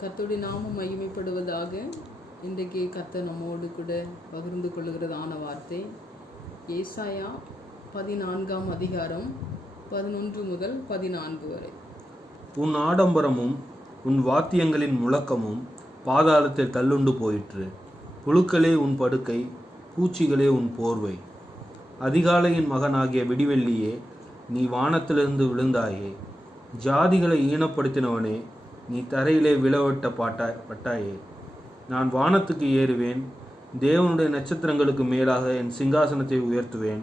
கர்த்தருடைய நாமம் மகிமைப்படுவதாக. இன்றைக்கு கர்த்தர் நம்மோடு கூட பகிர்ந்து கொள்ளுகிறதான வார்த்தை ஏசாயா 14ஆம் அதிகாரம் 11 முதல் 14 வரை. உன் ஆடம்பரமும் உன் வாத்தியங்களின் முழக்கமும் பாதாளத்தில் தள்ளுண்டு போயிற்று. புழுக்களே உன் படுக்கை, பூச்சிகளே உன் போர்வை. அதிகாலையின் மகனாகிய விடிவெள்ளியே, நீ வானத்திலிருந்து விழுந்தாயே. ஜாதிகளை ஈனப்படுத்தினவனே, நீ தரையிலே விழவட்டப்பட்டாயே. நான் வானத்துக்கு ஏறுவேன், தேவனுடைய நட்சத்திரங்களுக்கு மேலாக என் சிங்காசனத்தை உயர்த்துவேன்.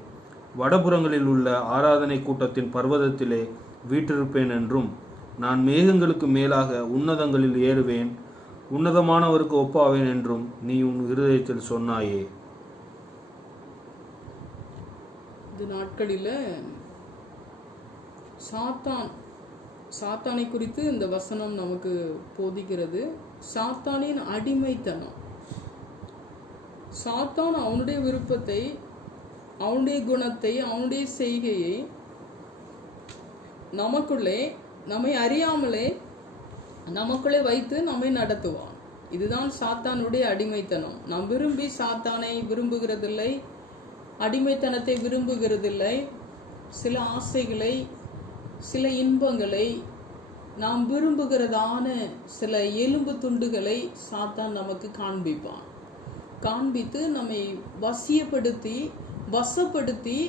வடபுறங்களில் உள்ள ஆராதனை கூட்டத்தின் பர்வதத்திலே வீற்றிருப்பேன் என்றும், நான் மேகங்களுக்கு மேலாக உன்னதங்களில் ஏறுவேன், உன்னதமானவருக்கு ஒப்பாவேன் என்றும் நீ உன் இருதயத்தில் சொன்னாயே. இந்த நாட்களில் சாத்தானை குறித்து இந்த வசனம் நமக்கு போதிக்கிறது. சாத்தானின் அடிமைத்தனம். சாத்தான் அவனுடைய விருப்பத்தை, அவனுடைய குணத்தை, அவனுடைய செய்கையை நமக்குள்ளே, நம்மை அறியாமலே நமக்குள்ளே வைத்து நம்மை நடத்துவான். இதுதான் சாத்தானுடைய அடிமைத்தனம். நாம் விரும்பி சாத்தானை விரும்புகிறதில்லை, அடிமைத்தனத்தை விரும்புகிறதில்லை. சில ஆசைகளை, சில இன்பங்களை, நாம் விரும்புகிறதான சில எலும்பு துண்டுகளை சாத்தான் நமக்கு காண்பித்து நம்மை வசப்படுத்தி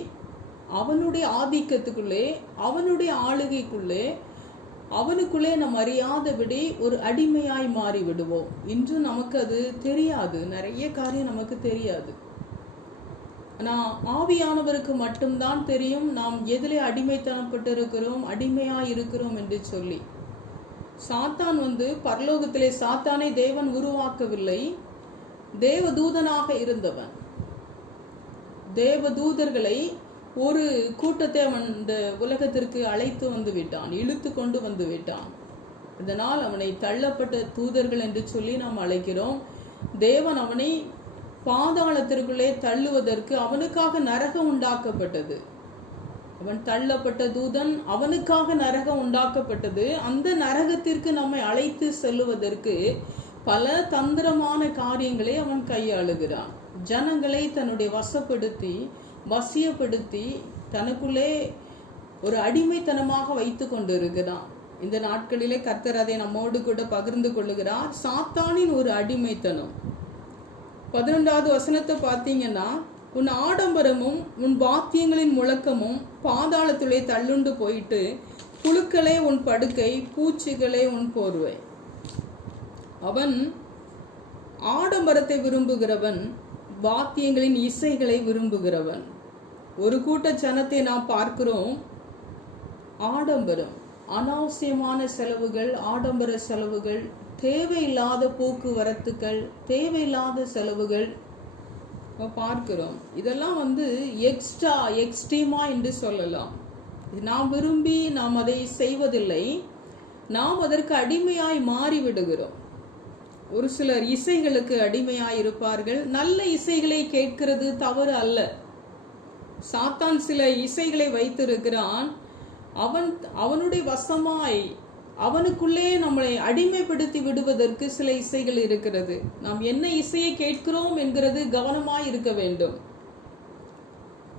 அவனுடைய ஆதிக்கத்துக்குள்ளே, அவனுடைய ஆளுகைக்குள்ளே, அவனுக்குள்ளே நாம் அறியாதபடி ஒரு அடிமையாய் மாறி விடுவோம். இன்று நமக்கு அது தெரியாது, நிறைய காரியம் நமக்கு தெரியாது. ஆனால் ஆவியானவருக்கு மட்டும்தான் தெரியும் நாம் எதிலே அடிமைத்தனப்பட்டு இருக்கிறோம், அடிமையாக இருக்கிறோம் என்று சொல்லி. சாத்தான் பரலோகத்திலே சாத்தானை தேவன் உருவாக்கவில்லை, தேவதூதனாக இருந்தவன். தேவதூதர்களை ஒரு கூட்டத்தை அவன் இந்த உலகத்திற்கு அழைத்து வந்து விட்டான், இழுத்து கொண்டு வந்து விட்டான். இதனால் அவனை தள்ளப்பட்ட தூதர்கள் என்று சொல்லி நாம் அழைக்கிறோம். தேவன் அவனை பாதாளத்திற்குள்ளே தள்ளுவதற்கு அவனுக்காக நரகம் உண்டாக்கப்பட்டது. அவன் தள்ளப்பட்ட தூதன், அவனுக்காக நரகம் உண்டாக்கப்பட்டது. அந்த நரகத்திற்கு நம்மை அழைத்து செல்லுவதற்கு பல தந்திரமான காரியங்களை அவன் கையாளுகிறான். ஜனங்களை தன்னுடைய வசியப்படுத்தி தனக்குள்ளே ஒரு அடிமைத்தனமாக வைத்து கொண்டிருக்கிறான். இந்த நாட்களிலே கர்த்தர் அதை நம்மோடு கூட பகிர்ந்து கொள்ளுகிறார். சாத்தானின் ஒரு அடிமைத்தனம். 11வது வசனத்தை பார்த்தீங்கன்னா, உன் ஆடம்பரமும் உன் வாத்தியங்களின் முழக்கமும் பாதாளத்திலே தள்ளுண்டு போயிட்டு, புழுக்களே உன் படுக்கை, பூச்சிகளே உன் போர்வை. அவன் ஆடம்பரத்தை விரும்புகிறவன், வாத்தியங்களின் இசைகளை விரும்புகிறவன். ஒரு கூட்ட ஜனத்தை நாம் பார்க்கிறோம். ஆடம்பரம், அனாவசியமான செலவுகள், ஆடம்பர செலவுகள், தேவையில்லாத போக்குவரத்துக்கள், தேவையில்லாத செலவுகள் பார்க்கிறோம். இதெல்லாம் எக்ஸ்ட்ரீமா என்று சொல்லலாம். நாம் விரும்பி நாம் அதை செய்வதில்லை, நாம் அதற்கு அடிமையாய் மாறிவிடுகிறோம். ஒரு சிலர் இசைகளுக்கு அடிமையாய் இருப்பார்கள். நல்ல இசைகளை கேட்கிறது தவறு அல்ல. சாத்தான் சில இசைகளை வைத்திருக்கிறான். அவனுடைய வசமாய் அவனுக்குள்ளே நம்மளை அடிமைப்படுத்தி விடுவதற்கு சில இசைகள் இருக்கிறது. நாம் என்ன இசையை கேட்கிறோம் என்கிறது கவனமாய் இருக்க வேண்டும்.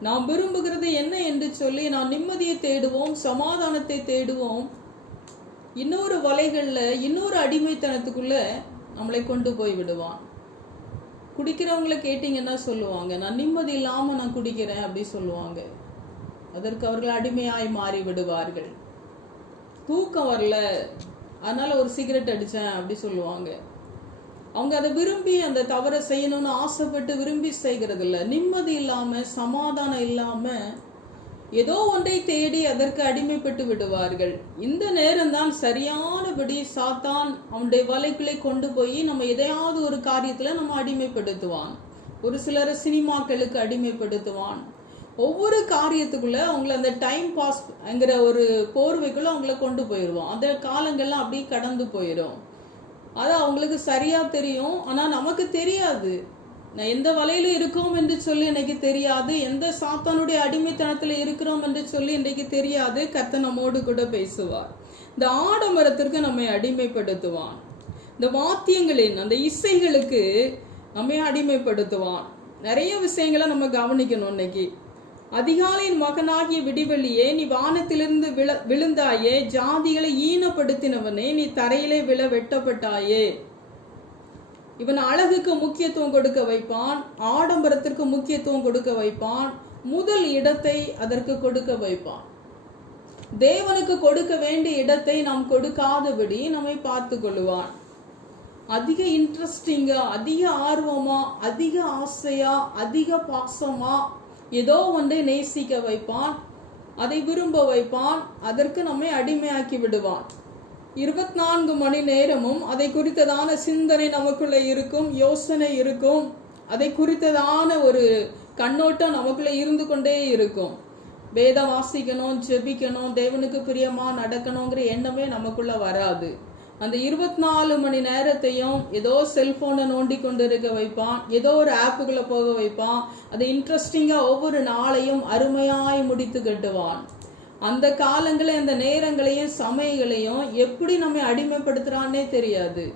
நாம் விரும்புகிறது என்ன என்று சொல்லி நாம் நிம்மதியை தேடுவோம், சமாதானத்தை தேடுவோம். இன்னொரு வலைகள்ல, இன்னொரு அடிமைத்தனத்துக்குள்ள நம்மளை கொண்டு போய் விடுவான். குடிக்கிறவங்களை கேட்டீங்கன்னா சொல்லுவாங்க, நான் நிம்மதி இல்லாம நான் குடிக்கிறேன் அப்படி சொல்லுவாங்க. அதற்கு அவர்கள் அடிமையாய் மாறி விடுவார்கள். தூக்கம் வரல, அதனால ஒரு சிகரெட் அடிச்சேன் அப்படி சொல்லுவாங்க. அவங்க அதை விரும்பி அந்த தவறை செய்யணும்னு ஆசைப்பட்டு விரும்பி செய்கிறது இல்லை. நிம்மதி இல்லாம, சமாதானம் இல்லாம ஏதோ ஒன்றை தேடி அதற்கு அடிமைப்பட்டு விடுவார்கள். இந்த நேரம் தான் சரியானபடி சாத்தான் அவனுடைய வலைக்குள்ளே கொண்டு போய் நம்ம எதையாவது ஒரு காரியத்துல நம்ம அடிமைப்படுத்துவான். ஒரு சிலரை சினிமாக்களுக்கு அடிமைப்படுத்துவான். ஒவ்வொரு காரியத்துக்குள்ள அவங்கள அந்த டைம் பாஸ்ங்கிற ஒரு போர்வைக்குள்ள அவங்கள கொண்டு போயிடுவோம். அந்த காலங்கள்லாம் அப்படியே கடந்து போயிடும். அது அவங்களுக்கு சரியா தெரியும், ஆனா நமக்கு தெரியாது. நான் எந்த வலையில இருக்கோம் என்று சொல்லி எனக்கு தெரியாது, எந்த சாத்தானுடைய அடிமைத்தனத்துல இருக்கிறோம் என்று சொல்லி இன்றைக்கு தெரியாது. கர்த்தர் நம்மோடு கூட பேசுவார். இந்த ஆடம்பரத்திற்கு நம்மை அடிமைப்படுத்துவான். இந்த வாத்தியங்களின் அந்த இசைகளுக்கு நம்மை அடிமைப்படுத்துவான். நிறைய விஷயங்களை நம்ம கவனிக்கணும். இன்னைக்கு அதிகாலையின் மகனாகிய விடிவெளியே, நீ வானத்திலிருந்து விழுந்தாயே, ஜாதிகளை ஈனப்படுத்தினவனே, நீ தரையிலே வெட்டப்பட்டாயே. இவன் அழகுக்கு முக்கியத்துவம் கொடுக்க வைப்பான், ஆடம்பரத்திற்கு முக்கியத்துவம் கொடுக்க வைப்பான், முதல் இடத்தை அதற்கு கொடுக்க வைப்பான். தேவனுக்கு கொடுக்க வேண்டிய இடத்தை நாம் கொடுக்காதபடி நம்மை பார்த்து கொள்ளுவான். அதிக இன்ட்ரெஸ்டிங்கா, அதிக ஆர்வமா, அதிக ஆசையா, அதிக பாசமா ஏதோ ஒன்றை நேசிக்க வைப்பான், அதை விரும்ப வைப்பான், அதற்கு நம்மை அடிமையாக்கி விடுவான். 24 மணி நேரமும் அதை குறித்ததான சிந்தனை நமக்குள்ள இருக்கும், யோசனை இருக்கும், அதை குறித்ததான ஒரு கண்ணோட்டம் நமக்குள்ள இருந்து கொண்டே இருக்கும். வேதம் வாசிக்கணும், ஜெபிக்கணும், தேவனுக்கு பிரியமா நடக்கணுங்கிற எண்ணமே நமக்குள்ள வராது. அந்த 24 மணி நேரத்தையும் ஏதோ செல்போனை நோண்டி கொண்டு இருக்க வைப்பான், ஏதோ ஒரு ஆப்புகளை போக வைப்பான், அதை இன்ட்ரெஸ்டிங்கா ஒவ்வொரு நாளையும் அருமையாய் முடித்து கட்டுவான். அந்த காலங்களை, அந்த நேரங்களையும் சமயங்களையும் எப்படி நம்மை அடிமைப்படுத்துறான்னே தெரியாது.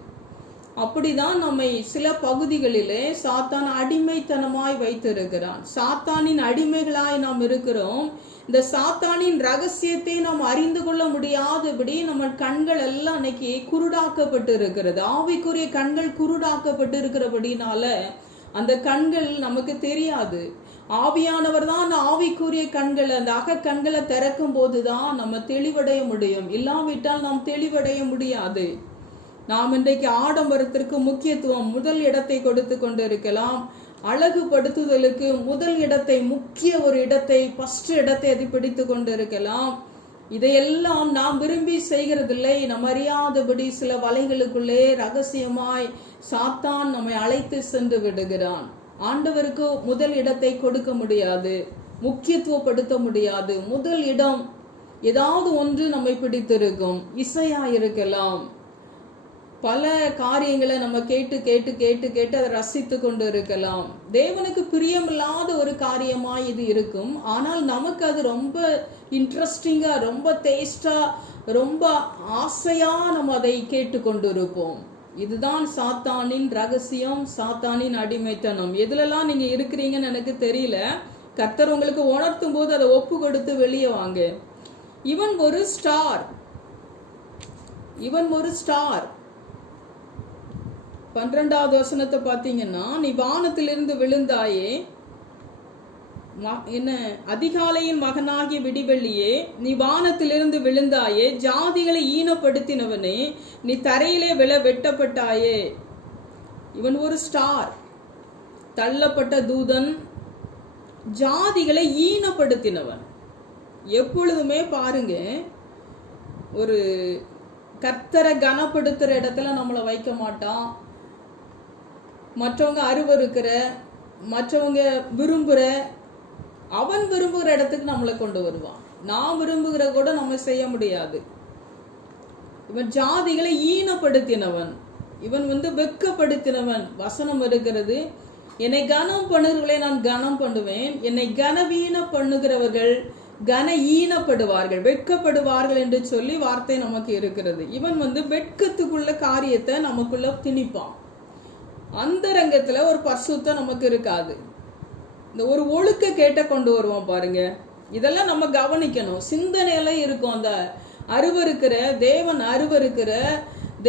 அப்படிதான் நம்மை சில பகுதிகளிலே சாத்தான் அடிமைத்தனமாய் வைத்திருக்கிறான். சாத்தானின் அடிமைகளாய் நாம் இருக்கிறோம். இந்த சாத்தானின் ரகசியத்தை நாம் அறிந்து கொள்ள முடியாதபடி நம்ம கண்கள் எல்லாம் இன்னைக்கு குருடாக்கப்பட்டு இருக்கிறது. ஆவிக்குரிய கண்கள் குருடாக்கப்பட்டு இருக்கிறபடினால அந்த கண்கள் நமக்கு தெரியாது. ஆவியானவர் தான் அந்த ஆவிக்குரிய கண்களை, அந்த அக கண்களை திறக்கும் போதுதான் நம்ம தெளிவடைய முடியும். இல்லாவிட்டால் நாம் தெளிவடைய முடியாது. நாம் இன்றைக்கு ஆடம்பரத்திற்கு முக்கியத்துவம், முதல் இடத்தை கொடுத்து கொண்டு இருக்கலாம். அழகுபடுத்துதலுக்கு முதல் இடத்தை, முக்கிய ஒரு இடத்தை, ஃபர்ஸ்ட் இடத்தை அதை பிடித்து கொண்டு இருக்கலாம். இதையெல்லாம் நாம் விரும்பி செய்கிறதில்லை. நம்ம அறியாதபடி சில வலைகளுக்குள்ளே ரகசியமாய் சாத்தான் நம்மை அழைத்து சென்று விடுகிறான். ஆண்டவருக்கு முதல் இடத்தை கொடுக்க முடியாது, முக்கியத்துவப்படுத்த முடியாது. முதல் இடம் ஏதாவது ஒன்று நம்மை பிடித்திருக்கும். இசையா இருக்கலாம், பல காரியங்களை நம்ம கேட்டு கேட்டு கேட்டு கேட்டு அதை ரசித்து கொண்டு இருக்கலாம். தேவனுக்கு பிரியமில்லாத ஒரு காரியமா இது இருக்கும். ஆனால் நமக்கு அது ரொம்ப இன்ட்ரெஸ்டிங்கா, ரொம்ப டேஸ்டா, ரொம்ப ஆசையா நம்ம அதை கேட்டு கொண்டு இருப்போம். இதுதான் சாத்தானின் ரகசியம், சாத்தானின் அடிமைத்தனம். எதுலெல்லாம் நீங்க இருக்கிறீங்கன்னு எனக்கு தெரியல. கர்த்தர் உங்களுக்கு உணர்த்தும் போது அதை ஒப்பு கொடுத்து வெளியே வாங்க. இவன் ஒரு ஸ்டார், இவன் ஒரு ஸ்டார். 12வது வசனத்தை பார்த்தீங்கன்னா, நீ வானத்திலிருந்து விழுந்தாயே, என்ன அதிகாலையின் மகனாகிய விடிவெள்ளியே, நீ வானத்திலிருந்து விழுந்தாயே, ஜாதிகளை ஈனப்படுத்தினவனே, நீ தரையிலே வெட்டப்பட்டாயே. இவன் ஒரு ஸ்டார், தள்ளப்பட்ட தூதன், ஜாதிகளை ஈனப்படுத்தினவன். எப்பொழுதுமே பாருங்க, ஒரு கர்த்தரை கனப்படுத்துற இடத்துல நம்மளை வைக்க மாட்டான். மற்றவங்க அருவருக்கிற, மற்றவங்க விரும்புகிற, அவன் விரும்புகிற இடத்துக்கு நம்மளை கொண்டு வருவான். நான் விரும்புகிற கூட நம்ம செய்ய முடியாது. இவன் ஜாதிகளை ஈனப்படுத்தினவன், இவன் வெட்கப்படுத்தினவன். வசனம் இருக்கிறது, என்னை கனம் பண்ணுகிறவர்களை நான் கனம் பண்ணுவேன், என்னை கனவீன பண்ணுகிறவர்கள் கன ஈனப்படுவார்கள், வெட்கப்படுவார்கள் என்று சொல்லி வார்த்தை நமக்கு இருக்கிறது. இவன் வெட்கத்துக்குள்ள காரியத்தை நமக்குள்ள திணிப்பான். அந்த ரங்கத்துல ஒரு பரிசுத்தம் நமக்கு இருக்காது. இந்த ஒரு ஒழுக்க கேட்ட கொண்டு வருவான் பாருங்க. இதெல்லாம் நம்ம கவனிக்கணும். சிந்தனையில இருக்கும். அந்த அருவருக்கிற, தேவன் அருவருக்கிற,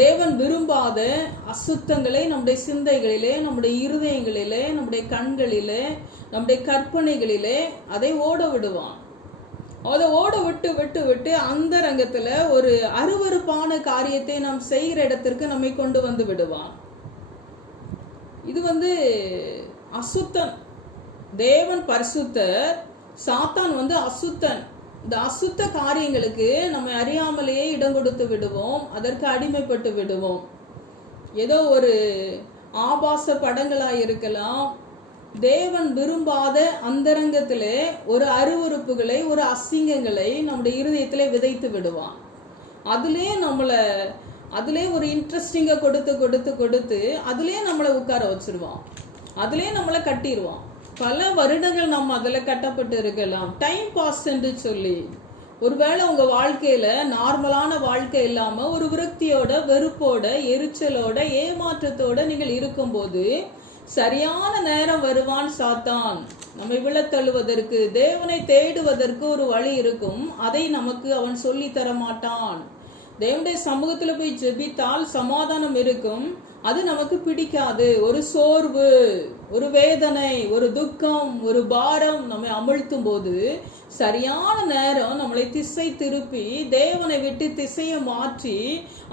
தேவன் விரும்பாத அசுத்தங்களை நம்முடைய சிந்தைகளிலே, நம்முடைய இருதயங்களிலே, நம்முடைய கண்களிலே, நம்முடைய கற்பனைகளிலே அதை ஓட விடுவான். அதை ஓட விட்டு விட்டு விட்டு அந்த ரங்கத்துல ஒரு அருவருப்பான காரியத்தை நாம் செய்கிற இடத்திற்கு நம்மை கொண்டு வந்து விடுவான். இது அசுத்தம். தேவன் பரிசுத்தர், சாத்தான் அசுத்தன். இந்த அசுத்த காரியங்களுக்கு நம்ம அறியாமலேயே இடம் கொடுத்து விடுவோம், அதற்கு அடிமைப்பட்டு விடுவோம். ஏதோ ஒரு ஆபாச படங்களாய் இருக்கலாம். தேவன் விரும்பாத அந்தரங்கத்திலே ஒரு அருவருப்புகளை, ஒரு அசிங்கங்களை நம்முடைய இருதயத்திலே விதைத்து விடுவான். அதுலேயே ஒரு இன்ட்ரெஸ்டிங்கை கொடுத்து கொடுத்து கொடுத்து அதுலேயே நம்மளை உட்கார வச்சிருவான், அதுலேயே நம்மளை கட்டிடுவான். பல வருடங்கள் நம்ம அதில் கட்டப்பட்டு இருக்கலாம். டைம் பாஸ் என்று சொல்லி ஒருவேளை உங்க வாழ்க்கையில நார்மலான வாழ்க்கை இல்லாம ஒரு விரக்தியோட, வெறுப்போட, எரிச்சலோட, ஏமாற்றத்தோட நீங்கள் இருக்கும்போது சரியான நேரம் வருவான் சாத்தான் நம்மை விழத்தள்ளுவதற்கு. தேவனை தேடுவதற்கு ஒரு வழி இருக்கும், அதை நமக்கு அவன் சொல்லி தர மாட்டான். தேவனுடைய சமூகத்துல போய் ஜெபித்தால் சமாதானம் இருக்கும், அது நமக்கு பிடிக்காது. ஒரு சோர்வு, ஒரு வேதனை, ஒரு துக்கம், ஒரு பாரம் நம்மை அமிழ்த்தும் போது சரியான நேரம் நம்மளை திசை திருப்பி, தேவனை விட்டு திசையை மாற்றி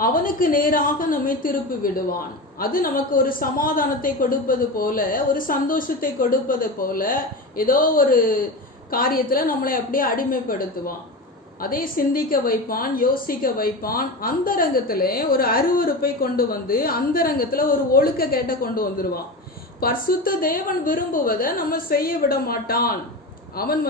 அவனுக்கு நேராக நம்மை திருப்பி விடுவான். அது நமக்கு ஒரு சமாதானத்தை கொடுப்பது போல, ஒரு சந்தோஷத்தை கொடுப்பது போல, ஏதோ ஒரு காரியத்துல நம்மளை அப்படியே அடிமைப்படுத்துவான். அதை சிந்திக்க வைப்பான், யோசிக்க வைப்பான். அந்தரங்கத்துல ஒரு அருவருப்பை கொண்டு வந்து, அந்தரங்கத்துல ஒரு ஒழுக்க கேட்ட கொண்டு வந்துருவான். பரிசுத்த தேவன் விரும்புவதை நம்ம செய்ய விட மாட்டான். அவன்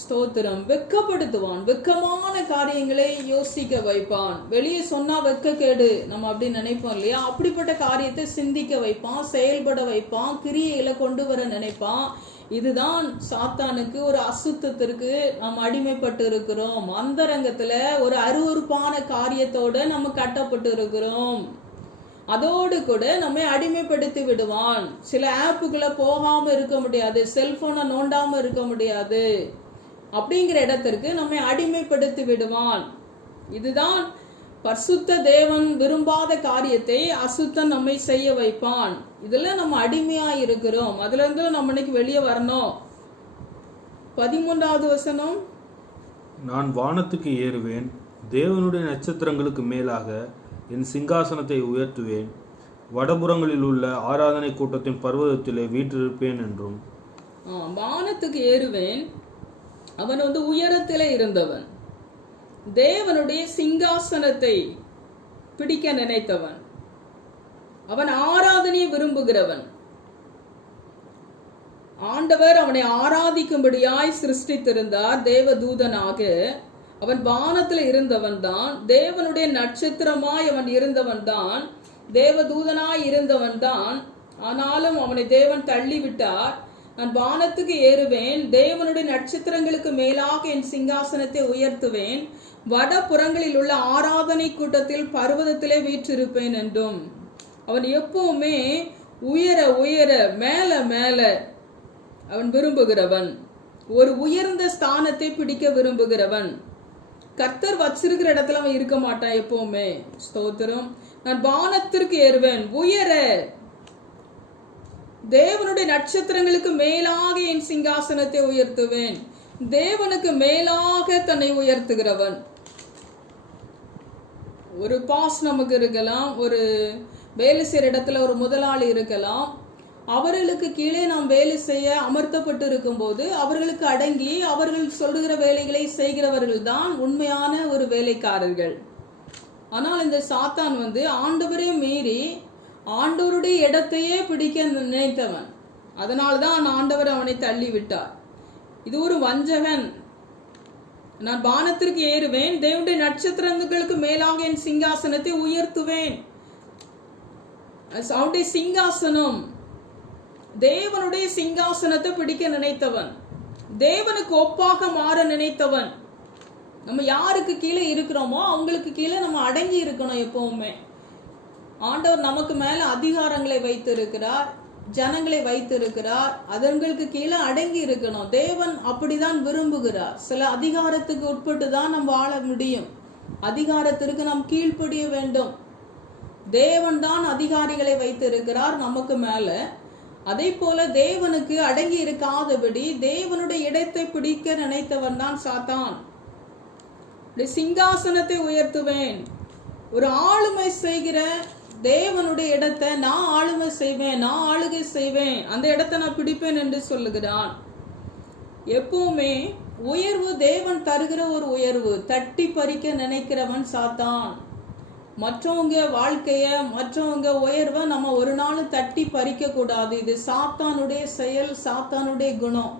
ஸ்தோத்திரம் வெக்கப்படுத்துவான், வெக்கமான காரியங்களை யோசிக்க வைப்பான். வெளியே சொன்னா வெக்கக்கேடு நம்ம அப்படி நினைப்போம் இல்லையா? அப்படிப்பட்ட காரியத்தை சிந்திக்க வைப்பான், செயல்பட வைப்பான், கிரியைகளை கொண்டு வர நினைப்பான். இதுதான் சாத்தானுக்கு ஒரு அசுத்தத்திற்கு நாம் அடிமைப்பட்டு இருக்கிறோம். அந்தரங்கத்துல ஒரு அருவருப்பான காரியத்தோட நம்ம கட்டப்பட்டு இருக்கிறோம். அதோடு கூட நம்மை அடிமைப்படுத்தி விடுவான். சில ஆப்புகளை போகாம இருக்க முடியாது, செல்போனை நோண்டாம இருக்க முடியாது. அப்படிங்கிற இடத்திற்கு நம்மை அடிமைப்படுத்தி விடுவான். இதுதான் பரிசுத்த தேவன் விரும்பாத காரியத்தை அசுத்தம் நம்மை செய்ய வைப்பான். இதுல நம்ம அடிமையா இருக்கிறோம். அதுல இருந்து நம்ம இன்னைக்கு வெளியே வரணும். 13வது வசனம், நான் வானத்துக்கு ஏறுவேன், தேவனுடைய நட்சத்திரங்களுக்கு மேலாக என் சிங்காசனத்தை உயர்த்துவேன், வடபுறங்களில் உள்ள ஆராதனை கூட்டத்தின் பர்வதத்திலே வீற்றிருப்பேன் என்றும். வானத்துக்கு ஏறுவேன், அவன் உயரத்திலே இருந்தவன், தேவனுடைய சிங்காசனத்தை பிடிக்க நினைத்தவன், அவன் ஆராதனையை விரும்புகிறவன். ஆண்டவர் அவனை ஆராதிக்கும்படியாய் சிருஷ்டித்திருந்தார் தேவதூதனாக. அவன் வானத்தில் இருந்தவன் தான், தேவனுடைய நட்சத்திரமாய் அவன் இருந்தவன் தான், தேவதூதனாய் இருந்தவன் தான். ஆனாலும் அவனை தேவன் தள்ளிவிட்டார். நான் வானத்துக்கு ஏறுவேன், தேவனுடைய நட்சத்திரங்களுக்கு மேலாக என் சிங்காசனத்தை உயர்த்துவேன், வடபுறங்களில் உள்ள ஆராதனை கூட்டத்தில் பர்வதத்திலே வீற்றிருப்பேன் என்றும். அவன் எப்பவுமே உயர உயர மேல மேல அவன் விரும்புகிறவன், ஒரு உயர்ந்த ஸ்தானத்தை பிடிக்க விரும்புகிறவன். கர்த்தர் வச்சிருக்கிற இடத்துல அவன் இருக்க மாட்டான் எப்பவுமே. ஸ்தோத்திரம். நான் வானத்திற்கு ஏறுவேன், உயர, தேவனுடைய நட்சத்திரங்களுக்கு மேலாக என் சிங்காசனத்தை உயர்த்துவேன். தேவனுக்கு மேலாக தன்னை உயர்த்துகிறவன். ஒரு பாஸ் நமக்கு இருக்கலாம், ஒரு வேலை செய்யற இடத்துல ஒரு முதலாளி இருக்கலாம். அவர்களுக்கு கீழே நாம் வேலை செய்ய அமர்த்தப்பட்டு இருக்கும் போது அவர்களுக்கு அடங்கி அவர்கள் சொல்லுகிற வேலைகளை செய்கிறவர்கள் தான் உண்மையான ஒரு வேலைக்காரர்கள். ஆனால் இந்த சாத்தான் ஆண்டவரே மீறி ஆண்டவருடைய இடத்தையே பிடிக்க நினைத்தவன். அதனால்தான் ஆண்டவர் அவனை தள்ளி விட்டார். இது ஒரு வஞ்சகன். நான் வானத்திற்கு ஏறுவேன், தேவனுடைய நட்சத்திரங்களுக்கு மேலாக என் சிங்காசனத்தை உயர்த்துவேன். அவனுடைய சிங்காசனம், தேவனுடைய சிங்காசனத்தை பிடிக்க நினைத்தவன், தேவனுக்கு ஒப்பாக மாற நினைத்தவன். நம்ம யாருக்கு கீழே இருக்கிறோமோ அவங்களுக்கு கீழே நம்ம அடங்கி இருக்கணும் எப்பவுமே. ஆண்டவர் நமக்கு மேல அதிகாரங்களை வைத்திருக்கிறார், ஜனங்களை வைத்திருக்கிறார், அதங்களுக்கு கீழே அடங்கி இருக்கணும். தேவன் அப்படிதான் விரும்புகிறார். சில அதிகாரத்துக்கு உட்பட்டு தான் நம்ம வாழ முடியும். அதிகாரத்திற்கு நாம் கீழ்ப்படிய வேண்டும். தேவன் தான் அதிகாரிகளை வைத்திருக்கிறார் நமக்கு மேல. அதே போல தேவனுக்கு அடங்கி இருக்காதபடி தேவனுடைய இடத்தை பிடிக்க நினைத்தவன் தான் சாத்தான். சிங்காசனத்தை உயர்த்துவேன். ஒரு ஆளுமை செய்கிற தேவனுடைய இடத்தை நான் ஆளுமை செய்வேன், நான் ஆளுகை செய்வேன், அந்த இடத்தை நான் பிடிப்பேன் என்று சொல்லுகிறான். எப்பவுமே உயர்வு தேவன் தருகிற ஒரு உயர்வு தட்டி பறிக்க நினைக்கிறவன் சாத்தான். மற்றவங்க வாழ்க்கைய, மற்றவங்க உயர்வை நம்ம ஒரு நாள் தட்டி பறிக்க கூடாது. இது சாத்தானுடைய செயல், சாத்தானுடைய குணம்.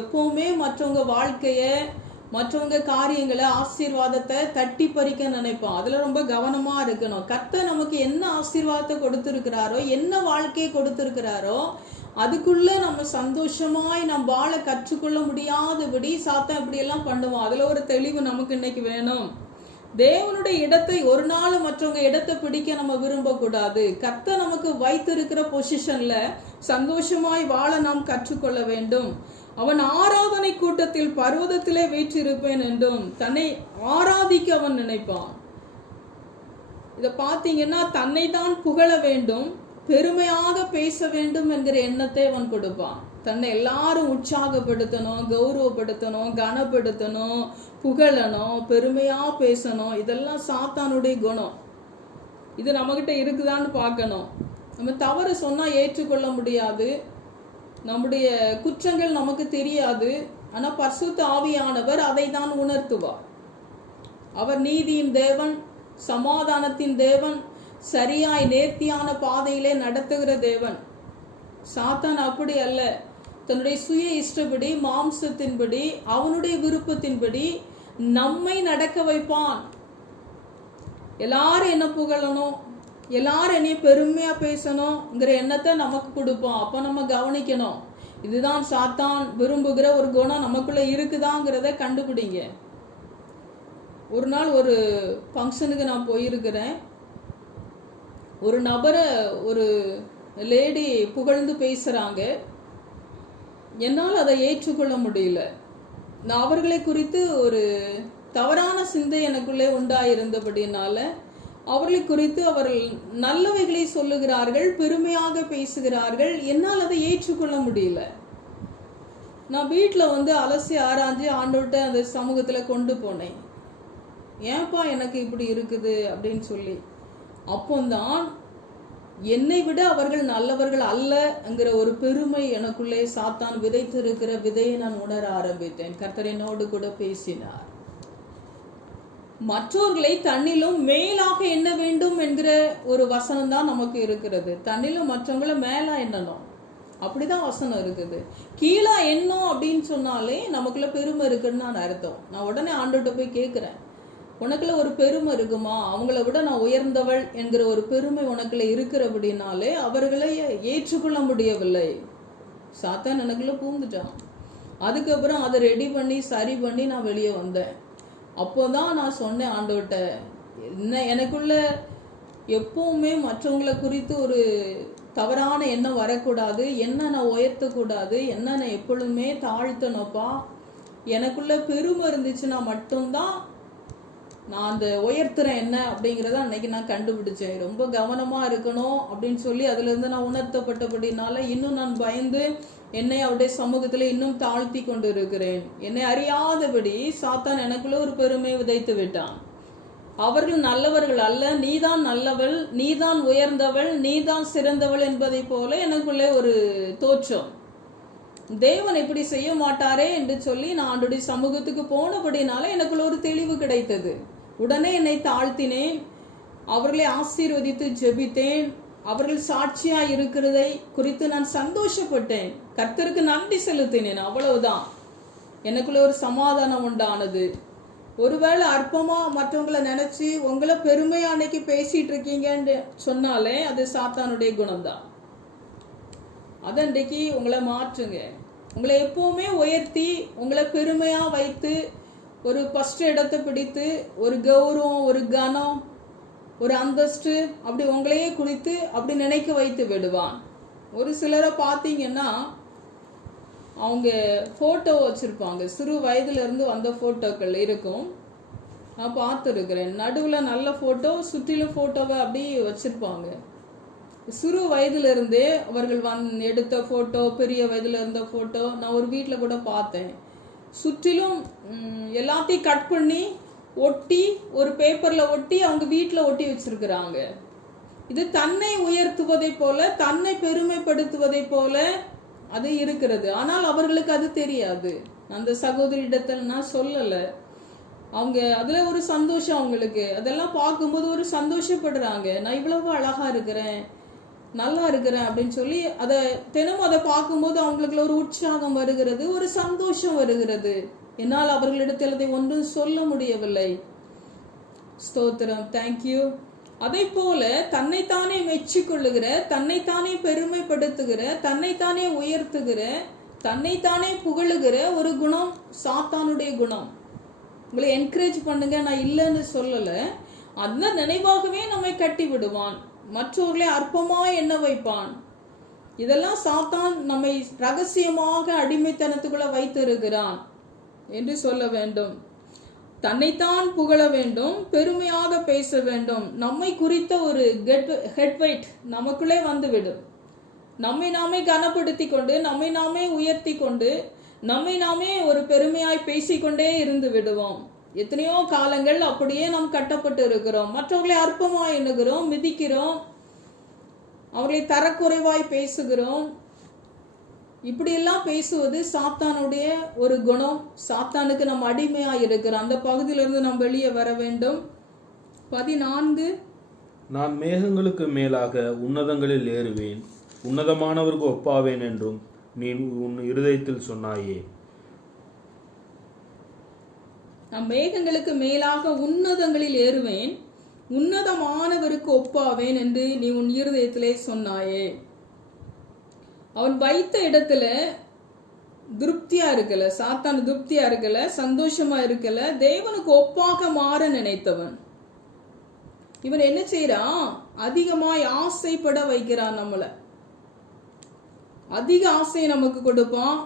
எப்பவுமே மற்றவங்க வாழ்க்கைய, மற்றவங்க காரியங்களை, ஆசீர்வாதத்தை தட்டி பறிக்க நினைப்போம். அதுல ரொம்ப கவனமா இருக்கணும். கர்த்தர் நமக்கு என்ன ஆசீர்வாதத்தை கொடுத்திருக்கிறாரோ, என்ன வாழ்க்கையை கொடுத்திருக்கிறாரோ, அதுக்குள்ள நம்ம சந்தோஷமாய் நம்ம வாழ கற்றுக்கொள்ள முடியாதபடி சாத்தான் இப்படி எல்லாம் பண்ணுவோம். அதுல ஒரு தெளிவு நமக்கு இன்னைக்கு வேணும். தேவனுடைய இடத்தை ஒரு நாள் மற்றவங்க இடத்தை பிடிக்க நம்ம விரும்பக்கூடாது. கர்த்தர் நமக்கு வைத்திருக்கிற பொசிஷன்ல சந்தோஷமாய் வாழ நாம் கற்றுக்கொள்ள வேண்டும். அவன் ஆராதனை கூட்டத்தில் பர்வதத்திலே வீற்றிருப்பேன் என்றும் தன்னை ஆராதிக்க அவன் நினைப்பான். இத பாத்தீங்கன்னா, தன்னை தான் புகழ வேண்டும், பெருமையாக பேச வேண்டும் என்கிற எண்ணத்தை அவன் கொடுப்பான். தன்னை எல்லாரும் உற்சாகப்படுத்தணும், கௌரவப்படுத்தணும், கனப்படுத்தணும், புகழணும், பெருமையா பேசணும். இதெல்லாம் சாத்தானுடைய குணம். இது நம்மகிட்ட இருக்குதான்னு பார்க்கணும். நம்ம தவறு சொன்னா ஏற்றுக்கொள்ள முடியாது, நம்முடைய குற்றங்கள் நமக்கு தெரியாது. ஆனா பரிசுத்த ஆவியானவர் அதை தான் உணர்த்துவார். அவர் நீதியின் தேவன், சமாதானத்தின் தேவன், சரியாய் நேர்த்தியான பாதையிலே நடத்துகிற தேவன். சாத்தான் அப்படி அல்ல. தன்னுடைய சுய இஷ்டப்படி, மாம்சத்தின்படி, அவனுடைய விருப்பத்தின்படி நம்மை நடக்க வைப்பான். எல்லாரும் என்ன புகழணும், எல்லாரும் என்னைய பெருமையா பேசணுங்கிற எண்ணத்தை நமக்கு கொடுப்பான். அப்ப நம்ம கவனிக்கணும், இதுதான் சாத்தான் விரும்புகிற ஒரு குணம் நமக்குள்ள இருக்குதாங்கிறத கண்டுபிடிங்க. ஒரு நாள் ஒரு ஃபங்க்ஷனுக்கு நான் போயிருக்கிறேன். ஒரு நபரை ஒரு லேடி புகழ்ந்து பேசுறாங்க. என்னால் அதை ஏற்றுக்கொள்ள முடியல. நான் அவர்களை குறித்து ஒரு தவறான சிந்தை எனக்குள்ளே உண்டாயிருந்தபடினால அவர்களை குறித்து அவர்கள் நல்லவைகளை சொல்லுகிறார்கள், பெருமையாக பேசுகிறார்கள். என்னால் அதை ஏற்றுக்கொள்ள முடியல. நான் வீட்டில் அலசி ஆராய்ஞ்சு ஆண்டவர்கிட்ட அந்த சமூகத்தில் கொண்டு போனேன். ஏன்பா எனக்கு இப்படி இருக்குது அப்படின்னு சொல்லி. அப்போதான் என்னை விட அவர்கள் நல்லவர்கள் அல்லங்கிற ஒரு பெருமை எனக்குள்ளே சாத்தான் விதைத்திருக்கிற விதையை நான் உணர ஆரம்பித்தேன். கர்த்தர் என்னோடு கூட பேசினார். மற்றவர்களை தன்னிலும் மேலாக எண்ண வேண்டும் என்கிற ஒரு வசனம் தான் நமக்கு இருக்கிறது. தன்னிலும் மற்றவங்களை மேலா எண்ணணும், அப்படிதான் வசனம் இருக்குது. கீழா எண்ணம் அப்படின்னு சொன்னாலே நமக்குள்ள பெருமை இருக்குன்னு நான் அர்த்தம். நான் உடனே ஆண்டவர்கிட்ட போய் கேட்கிறேன், உனக்குள்ள ஒரு பெருமை இருக்குமா? அவங்கள விட நான் உயர்ந்தவள் என்கிற ஒரு பெருமை உனக்குள்ள இருக்கிறபடினாலே அவர்களை ஏற்றுக்கொள்ள முடியவில்லை. சாத்தான் எனக்குள்ள பூந்துட்டான். அதுக்கப்புறம் அதை ரெடி பண்ணி சரி பண்ணி நான் வெளியே வந்தேன். அப்போதான் நான் சொன்னேன் ஆண்டவர்கிட்ட, என்ன எனக்குள்ள எப்பவுமே மற்றவங்களை குறித்து ஒரு தவறான எண்ணம் வரக்கூடாது, என்ன நான் உயர்த்தக்கூடாது, என்ன நான் எப்பொழுதுமே தாழ்த்தணும்ப்பா. எனக்குள்ள பெருமை இருந்துச்சுன்னா மட்டும்தான் நான் அந்த உயர்த்துறேன் என்ன அப்படிங்கிறத அன்னைக்கு நான் கண்டுபிடிச்சேன். ரொம்ப கவனமா இருக்கணும் அப்படின்னு சொல்லி அதுல இருந்து நான் உணர்த்தப்பட்டபடினால இன்னும் நான் பயந்து என்னை அவருடைய சமூகத்துல இன்னும் தாழ்த்தி கொண்டு இருக்கிறேன். என்னை அறியாதபடி சாத்தான் எனக்குள்ள ஒரு பெருமை விதைத்து விட்டான். அவர்கள் நல்லவர்கள் அல்ல, நீதான் நல்லவள், நீதான் உயர்ந்தவள், நீதான் சிறந்தவள் என்பதை போல எனக்குள்ளே ஒரு தோற்றம். தேவன் இப்படி செய்ய மாட்டாரே என்று சொல்லி நான் ஆண்டுடைய சமூகத்துக்கு போனபடினால எனக்குள்ள ஒரு தெளிவு கிடைத்தது. உடனே என்னை தாழ்த்தினேன், அவர்களை ஆசீர்வதித்து ஜெபித்தேன். அவர்கள் சாட்சியா இருக்கிறதை குறித்து நான் சந்தோஷப்பட்டேன், கர்த்தருக்கு நன்றி செலுத்தினேன். அவ்வளவுதான். எனக்குள்ள ஒரு சமாதானம் உண்டானது. ஒருவேளை அற்பமா மற்றவங்களை நினைச்சு உங்களை பெருமையா அன்னைக்கு பேசிட்டு இருக்கீங்கன்னு சொன்னாலே அது சாத்தானுடைய குணம்தான். அதன்றைக்கு உங்களை மாற்றுங்க. உங்களை எப்பவுமே உயர்த்தி உங்களை பெருமையா வைத்து ஒரு ஃபர்ஸ்ட் இடத்தை பிடித்து ஒரு கௌரவம், ஒரு கனம், ஒரு அந்தஸ்து அப்படி உங்களையே குறித்து அப்படி நினைக்க வைத்து விடுவான். ஒரு சிலரை பார்த்தீங்கன்னா அவங்க ஃபோட்டோ வச்சுருப்பாங்க, சிறு வயதுலேருந்து வந்த ஃபோட்டோக்கள் இருக்கும். நான் பார்த்துருக்குறேன். நடுவில் நல்ல ஃபோட்டோ, சுற்றிலும் ஃபோட்டோவை அப்படி வச்சுருப்பாங்க. சிறு வயதுலேருந்தே அவர்கள் எடுத்த ஃபோட்டோ, பெரிய வயதில் இருந்த ஃபோட்டோ நான் ஒரு வீட்டில் கூட பார்த்தேன். சுற்றிலும் எல்லாத்தையும் கட் பண்ணி ஒட்டி ஒரு பேப்பரில் ஒட்டி அவங்க வீட்டில் ஒட்டி வச்சிருக்கிறாங்க. இது தன்னை உயர்த்துவதை போல, தன்னை பெருமைப்படுத்துவதை போல அது இருக்கிறது. ஆனால் அவர்களுக்கு அது தெரியாது. அந்த சகோதரியிடத்தில் நான் சொல்லலை. அவங்க அதில் ஒரு சந்தோஷம் அவங்களுக்கு. அதெல்லாம் பார்க்கும்போது ஒரு சந்தோஷப்படுறாங்க. நான் இவ்வளவு அழகா இருக்கிறேன், நல்லா இருக்கிறேன் அப்படின்னு சொல்லி அதை தினமும் அதை பார்க்கும்போது அவங்களுக்குள்ள ஒரு உற்சாகம் வருகிறது, ஒரு சந்தோஷம் வருகிறது. என்னால் அவர்களிடத்தில் அதை ஒன்றும் சொல்ல முடியவில்லை. ஸ்தோத்திரம், தேங்க்யூ. அதை போல தன்னைத்தானே மெச்சிக்கொள்ளுகிற, தன்னைத்தானே பெருமைப்படுத்துகிற, தன்னைத்தானே உயர்த்துகிற, தன்னைத்தானே புகழுகிற ஒரு குணம் சாத்தானுடைய குணம். உங்களை என்கரேஜ் பண்ணுங்க, நான் இல்லைன்னு சொல்லல. அந்த நினைவாகவே நம்மை கட்டி விடுவான், மற்றவர்களை அற்பமா எண்ண வைப்பான். இதெல்லாம் சாத்தான் நம்மை ரகசியமாக அடிமைத்தனத்துக்குள்ள வைத்திருக்கிறான் என்று சொல்ல வேண்டும். தன்னைத்தான் புகழ வேண்டும், பெருமையாக பேச வேண்டும். நம்மை குறித்த ஒரு ஹெட்வைட் நமக்குள்ளே வந்துவிடும். நம்மை நாமே கனப்படுத்தி கொண்டு, நம்மை நாமே உயர்த்தி கொண்டு, நம்மை நாமே ஒரு பெருமையாய் பேசிக்கொண்டே இருந்து விடுவோம். எத்தனையோ காலங்கள் அப்படியே நாம் கட்டப்பட்டு இருக்கிறோம். மற்றவர்களை அற்பமாய் எண்ணுகிறோம், மிதிக்கிறோம், அவர்களை தரக்குறைவாய் பேசுகிறோம். இப்படியெல்லாம் பேசுவது சாத்தானுடைய ஒரு குணம். சாத்தானுக்கு நம்ம அடிமையா இருக்கிறோம். அந்த பகுதியிலிருந்து நாம் வெளியே வர வேண்டும். 14, நான் மேகங்களுக்கு மேலாக உன்னதங்களில் ஏறுவேன், உன்னதமானவருக்கு ஒப்பாவேன் என்றும் நீ உன் இருதயத்தில் சொன்னாயே. நான் மேகங்களுக்கு மேலாக உன்னதங்களில் ஏறுவேன், உன்னதமானவருக்கு ஒப்பாவேன் என்று நீ உன் இருதயத்திலே சொன்னாயே. அவன் வைத்த இடத்துல திருப்தியா இருக்கல, சாத்தான் திருப்தியா இருக்கல, சந்தோஷமா இருக்கல, தேவனுக்கு ஒப்பாக மாற நினைத்தவன். இவன் என்ன செய்யறான்? அதிகமாய் ஆசைப்பட வைக்கிறான். நம்மள அதிக ஆசையை நமக்கு கொடுப்பான்.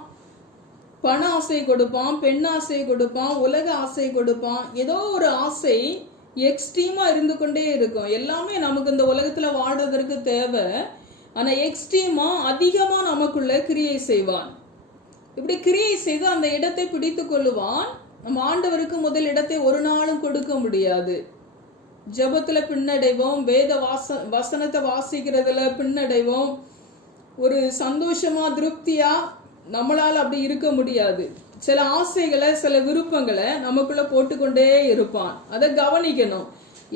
பண ஆசை கொடுப்பான், பெண் ஆசை கொடுப்பான், உலக ஆசை கொடுப்பான். ஏதோ ஒரு ஆசை எக்ஸ்ட்ரீமா இருந்து கொண்டே இருக்கும். எல்லாமே நமக்கு இந்த உலகத்துல வாழ்றதற்கு தேவை. ஆனா எக்ஸ்ட்ரீமா அதிகமா நமக்குள்ள கிரியை செய்வான். இப்படி கிரியை செய்து அந்த இடத்தை பிடித்து கொள்ளுவான். நம்ம ஆண்டவருக்கு முதல் இடத்தை ஒரு நாளும் கொடுக்க முடியாது. ஜபத்துல பின்னடைவோம், வேத வசனத்தை வாசிக்கிறதுல பின்னடைவோம். ஒரு சந்தோஷமா திருப்தியா நம்மளால அப்படி இருக்க முடியாது. சில ஆசைகளை, சில விருப்பங்களை நமக்குள்ள போட்டுக்கொண்டே இருப்பான். அதை கவனிக்கணும்.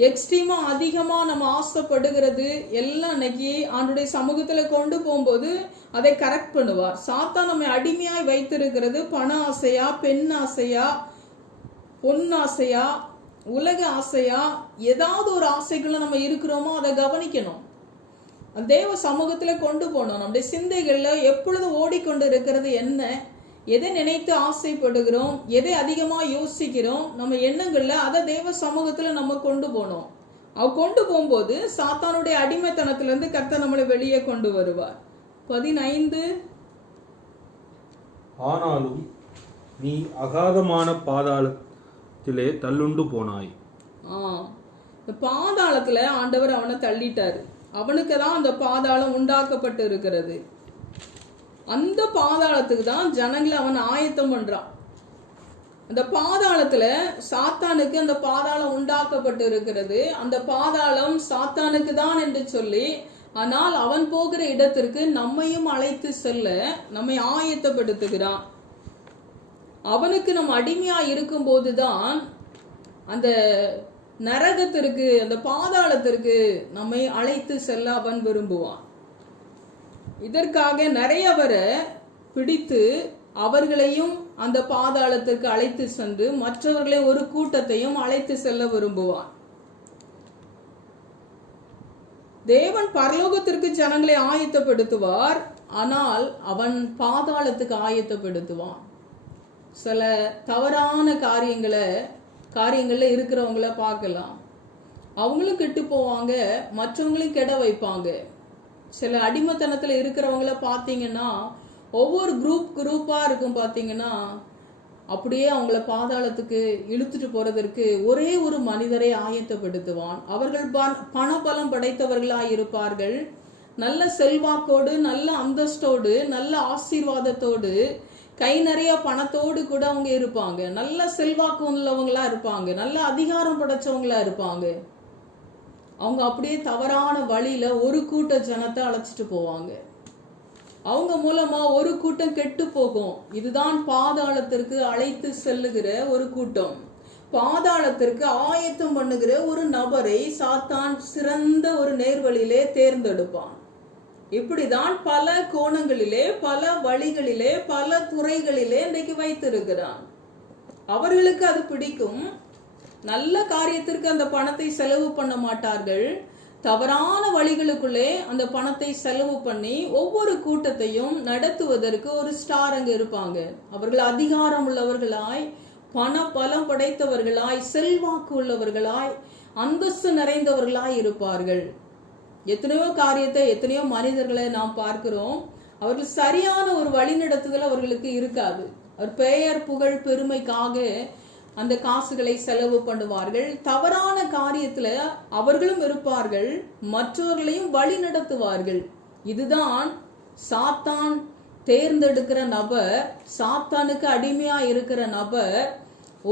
எக்ஸ்ட்ரீமா அதிகமா நம்ம ஆசைப்படுகிறது எல்லாம் இன்னைக்கு ஆண்டுடைய சமூகத்துல கொண்டு போகும்போது அதை கரெக்ட் பண்ணுவார். சாத்தான் நம்மை அடிமையாய் வைத்திருக்கிறது பண ஆசையா, பெண் ஆசையா, பொன் ஆசையா, உலக ஆசையா, ஏதாவது ஒரு ஆசைக்குள்ள நம்ம இருக்கிறோமோ அதை கவனிக்கணும். தேவ சமூகத்துல கொண்டு போனோம். நம்முடைய சிந்தைகள்ல எப்பொழுதும் ஓடிக்கொண்டு இருக்கிறது என்ன, எதை நினைத்து ஆசைப்படுகிறோம், எதை அதிகமா யோசிக்கிறோம், நம்ம எண்ணங்கள்ல அதை தேவ சமூகத்துல நம்ம கொண்டு போனோம். கொண்டு போகும்போது சாத்தானுடைய அடிமைத்தனத்திலிருந்து கர்த்தர் நம்மளை வெளியே கொண்டு வருவார். 15, ஆனாலும் நீ அகாதமான பாதாளத்திலே தள்ளுண்டு போனாய். பாதாளத்துல ஆண்டவர் அவனை தள்ளிட்டாரு. அவனுக்கு தான் அந்த பாதாளம் உண்டாக்கப்பட்டு இருக்கிறது. அந்த பாதாளத்துக்கு தான் ஜனங்களை அவன் ஆயத்தம் பண்றான். அந்த பாதாளத்துல சாத்தானுக்கு அந்த பாதாளம் உண்டாக்கப்பட்டு இருக்கிறது. அந்த பாதாளம் சாத்தானுக்கு தான் என்று சொல்லி, ஆனால் அவன் போகிற இடத்திற்கு நம்மையும் அழைத்து செல்ல நம்மை ஆயத்தப்படுத்துகிறான். அவனுக்கு நம்ம அடிமையா இருக்கும் போதுதான் அந்த நரகத்திற்கு, அந்த பாதாளத்திற்கு நம்மை அழைத்து செல்ல அவன் விரும்புவான். இதற்காக நிறையவரை பிடித்து அவர்களையும் அந்த பாதாளத்திற்கு அழைத்து சென்று மற்றவர்களை ஒரு கூட்டத்தையும் அழைத்து செல்ல விரும்புவான். தேவன் பரலோகத்திற்கு ஜனங்களை ஆயத்தப்படுத்துவார், ஆனால் அவன் பாதாளத்துக்கு ஆயத்தப்படுத்துவான். சில தவறான காரியங்கள்ல இருக்கிறவங்கள பார்க்கலாம். அவங்களும் கெட்டு போவாங்க, மற்றவங்களையும் கெட வைப்பாங்க. சில அடிமைத்தனத்துல இருக்கிறவங்கள பார்த்தீங்கன்னா ஒவ்வொரு குரூப்பா இருக்கும். பார்த்தீங்கன்னா அப்படியே அவங்கள பாதாளத்துக்கு இழுத்துட்டு போறதற்கு ஒரே ஒரு மனிதரை ஆயத்தப்படுத்துவான். அவர்கள் பணபலம் படைத்தவர்களாய் இருப்பார்கள். நல்ல செல்வாக்கோடு, நல்ல அந்தஸ்தோடு, நல்ல ஆசீர்வாதத்தோடு, கை நிறைய பணத்தோடு கூட அவங்க இருப்பாங்க. நல்ல செல்வாக்கு உள்ளவங்களா இருப்பாங்க, நல்ல அதிகாரம் படைச்சவங்களா இருப்பாங்க. அவங்க அப்படியே தவறான வழியில ஒரு கூட்ட ஜனத்தை அழைச்சிட்டு போவாங்க. அவங்க மூலமா ஒரு கூட்டம் கெட்டு போகும். இதுதான் பாதாளத்திற்கு அழைத்து செல்லுகிற ஒரு கூட்டம். பாதாளத்திற்கு ஆயத்தம் பண்ணுகிற ஒரு நபரை சாத்தான் சிறந்த ஒரு நேர்வழியிலே தேர்ந்தெடுப்பான். இப்படிதான் பல கோணங்களிலே, பல வழிகளிலே, பல துறைகளிலே இன்றைக்கு வைத்திருக்கிறான். அவர்களுக்கு அது பிடிக்கும். நல்ல காரியத்திற்கு அந்த பணத்தை செலவு பண்ண மாட்டார்கள். தவறான வழிகளுக்குள்ளே அந்த பணத்தை செலவு பண்ணி ஒவ்வொரு கூட்டத்தையும் நடத்துவதற்கு ஒரு ஸ்டார் அங்க இருப்பாங்க. அவர்கள் அதிகாரம் உள்ளவர்களாய், பண பலம் படைத்தவர்களாய், செல்வாக்கு உள்ளவர்களாய், அந்தஸ்து நிறைந்தவர்களாய் இருப்பார்கள். எத்தனையோ காரியத்தை, எத்தனையோ மனிதர்களை நாம் பார்க்கிறோம். அவர்கள் சரியான ஒரு வழிநடத்துதல் அவர்களுக்கு இருக்காது. அவர் பெயர் புகழ் பெருமைக்காக அந்த காசுகளை செலவு பண்ணுவார்கள். தவறான காரியத்துல அவர்களும் இருப்பார்கள், மற்றவர்களையும் வழி நடத்துவார்கள். இதுதான் சாத்தான் தேர்ந்தெடுக்கிற நபர், சாத்தானுக்கு அடிமையா இருக்கிற நபர்.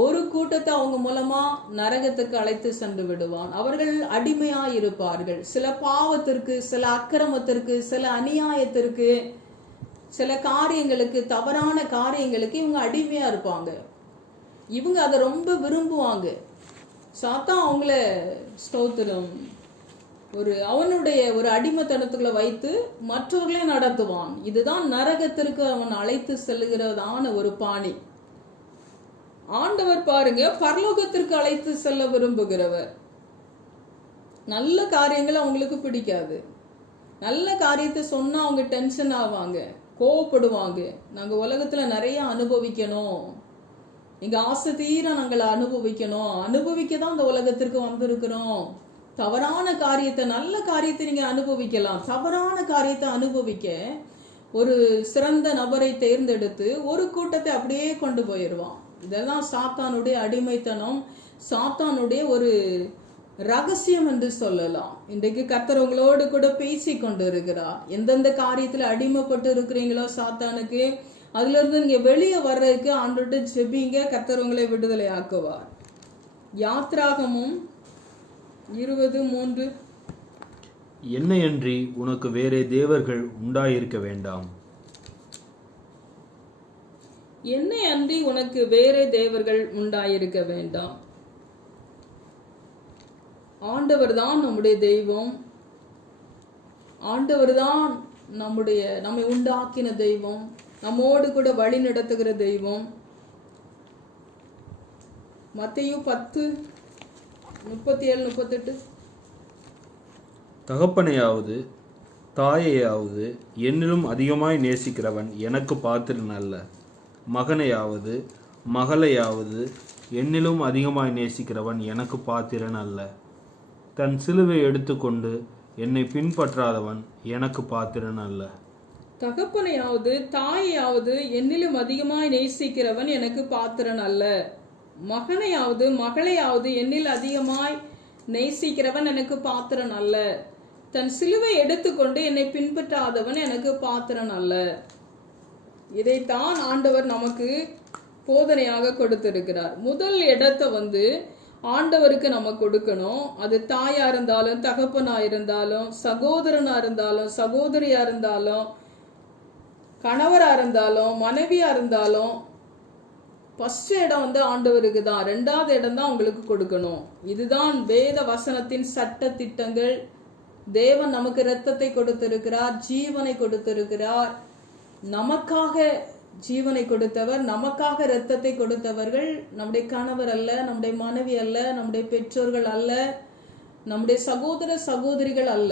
ஒரு கூட்டத்தை அவங்க மூலமா நரகத்துக்கு அழைத்து சென்று விடுவான். அவர்கள் அடிமையா இருப்பார்கள். சில பாவத்திற்கு, சில அக்கிரமத்திற்கு, சில அநியாயத்திற்கு, சில காரியங்களுக்கு, தவறான காரியங்களுக்கு இவங்க அடிமையா இருப்பாங்க. இவங்க அதை ரொம்ப விரும்புவாங்க. சாத்தான் அவங்கள ஸ்தோத்திரம் அவனுடைய ஒரு அடிமைத்தனத்துக்குள்ள வைத்து மற்றவர்களே நடத்துவான். இதுதான் நரகத்திற்கு அவன் அழைத்து செல்லுகிறதான ஒரு பாணி. ஆண்டவர் பாருங்க, பரலோகத்திற்கு அழைத்து செல்ல விரும்புகிறவர். நல்ல காரியங்கள் அவங்களுக்கு பிடிக்காது. நல்ல காரியத்தை சொன்னா அவங்க டென்ஷன் ஆவாங்க, கோவப்படுவாங்க. நாங்க உலகத்துல நிறைய அனுபவிக்கணும், இங்க ஆசை தீர நாங்கள் அனுபவிக்கணும், அனுபவிக்கதான் இந்த உலகத்திற்கு வந்திருக்கிறோம். தவறான காரியத்தை, நல்ல காரியத்தை நீங்க அனுபவிக்கலாம், தவறான காரியத்தை அனுபவிக்க ஒரு சிறந்த நபரை தேர்ந்தெடுத்து ஒரு கூட்டத்தை அப்படியே கொண்டு போயிடுவான். இதெல்லாம் சாத்தானுடைய அடிமைத்தனம், சாத்தானுடைய ஒரு ரகசியம் என்று சொல்லலாம். இன்றைக்கு கர்த்தர் உங்களோடு கூட பேசி கொண்டு இருக்கிறார். எந்தெந்த காரியத்துல அடிமைப்பட்டு இருக்கிறீங்களோ சாத்தானுக்கு, அதுல இருந்து நீங்க வெளியே வர்றதுக்கு ஆண்டவர்கிட்ட ஜெபிங்க. கர்த்தர் உங்களை விடுதலை ஆக்குவார். யாத்ராகமும் 20:3. என்னையன்றி உனக்கு வேறே தேவர்கள் உண்டாயிருக்க வேண்டாம். என்னை அன்றி உனக்கு வேறே தேவர்கள் உண்டாயிருக்க வேண்டாம். ஆண்டவர் தான் நம்முடைய தெய்வம். ஆண்டவர் தான் நம்மை உண்டாக்கின தெய்வம், நம்மோடு கூட வழி நடத்துகிற தெய்வம். மத்தேயு 10:37-38. தகப்பனையாவது தாயையாவது என்னிலும் அதிகமாய் நேசிக்கிறவன் எனக்கு பாத்திரன் அல்ல. மகனையாவது மகளையாவது என்னிலும் அதிகமாய் நேசிக்கிறவன் எனக்கு பாத்திரன் அல்ல. தன் சிலுவை எடுத்துக்கொண்டு என்னை பின்பற்றாதவன் எனக்கு பாத்திரன் அல்ல. தகப்பனையாவது தாயையாவது என்னிலும் அதிகமாய் நேசிக்கிறவன் எனக்கு பாத்திரன் அல்ல. மகனையாவது மகளையாவது என்னில் அதிகமாய் நேசிக்கிறவன் எனக்கு பாத்திரன் அல்ல. தன் சிலுவை எடுத்துக்கொண்டு என்னை பின்பற்றாதவன் எனக்கு பாத்திரன் அல்ல. இதைத்தான் ஆண்டவர் நமக்கு போதனையாக கொடுத்திருக்கிறார். முதல் இடத்தை ஆண்டவருக்கு நம்ம கொடுக்கணும். அது தாயா இருந்தாலும், தகப்பனா இருந்தாலும், சகோதரனா இருந்தாலும், சகோதரியா இருந்தாலும், கணவரா இருந்தாலும், மனைவியா இருந்தாலும், ஃபர்ஸ்ட் இடம் ஆண்டவருக்கு தான். 2வது இடம் தான் உங்களுக்கு கொடுக்கணும். இதுதான் வேத வசனத்தின் சட்ட திட்டங்கள். தேவன் நமக்கு இரத்தத்தை கொடுத்திருக்கிறார், ஜீவனை கொடுத்திருக்கிறார். நமக்காக ஜீவனை கொடுத்தவர், நமக்காக இரத்தத்தை கொடுத்தவர்கள் நம்முடைய கணவர் அல்ல, நம்முடைய மனைவி அல்ல, நம்முடைய பெற்றோர்கள் அல்ல, நம்முடைய சகோதர சகோதரிகள் அல்ல.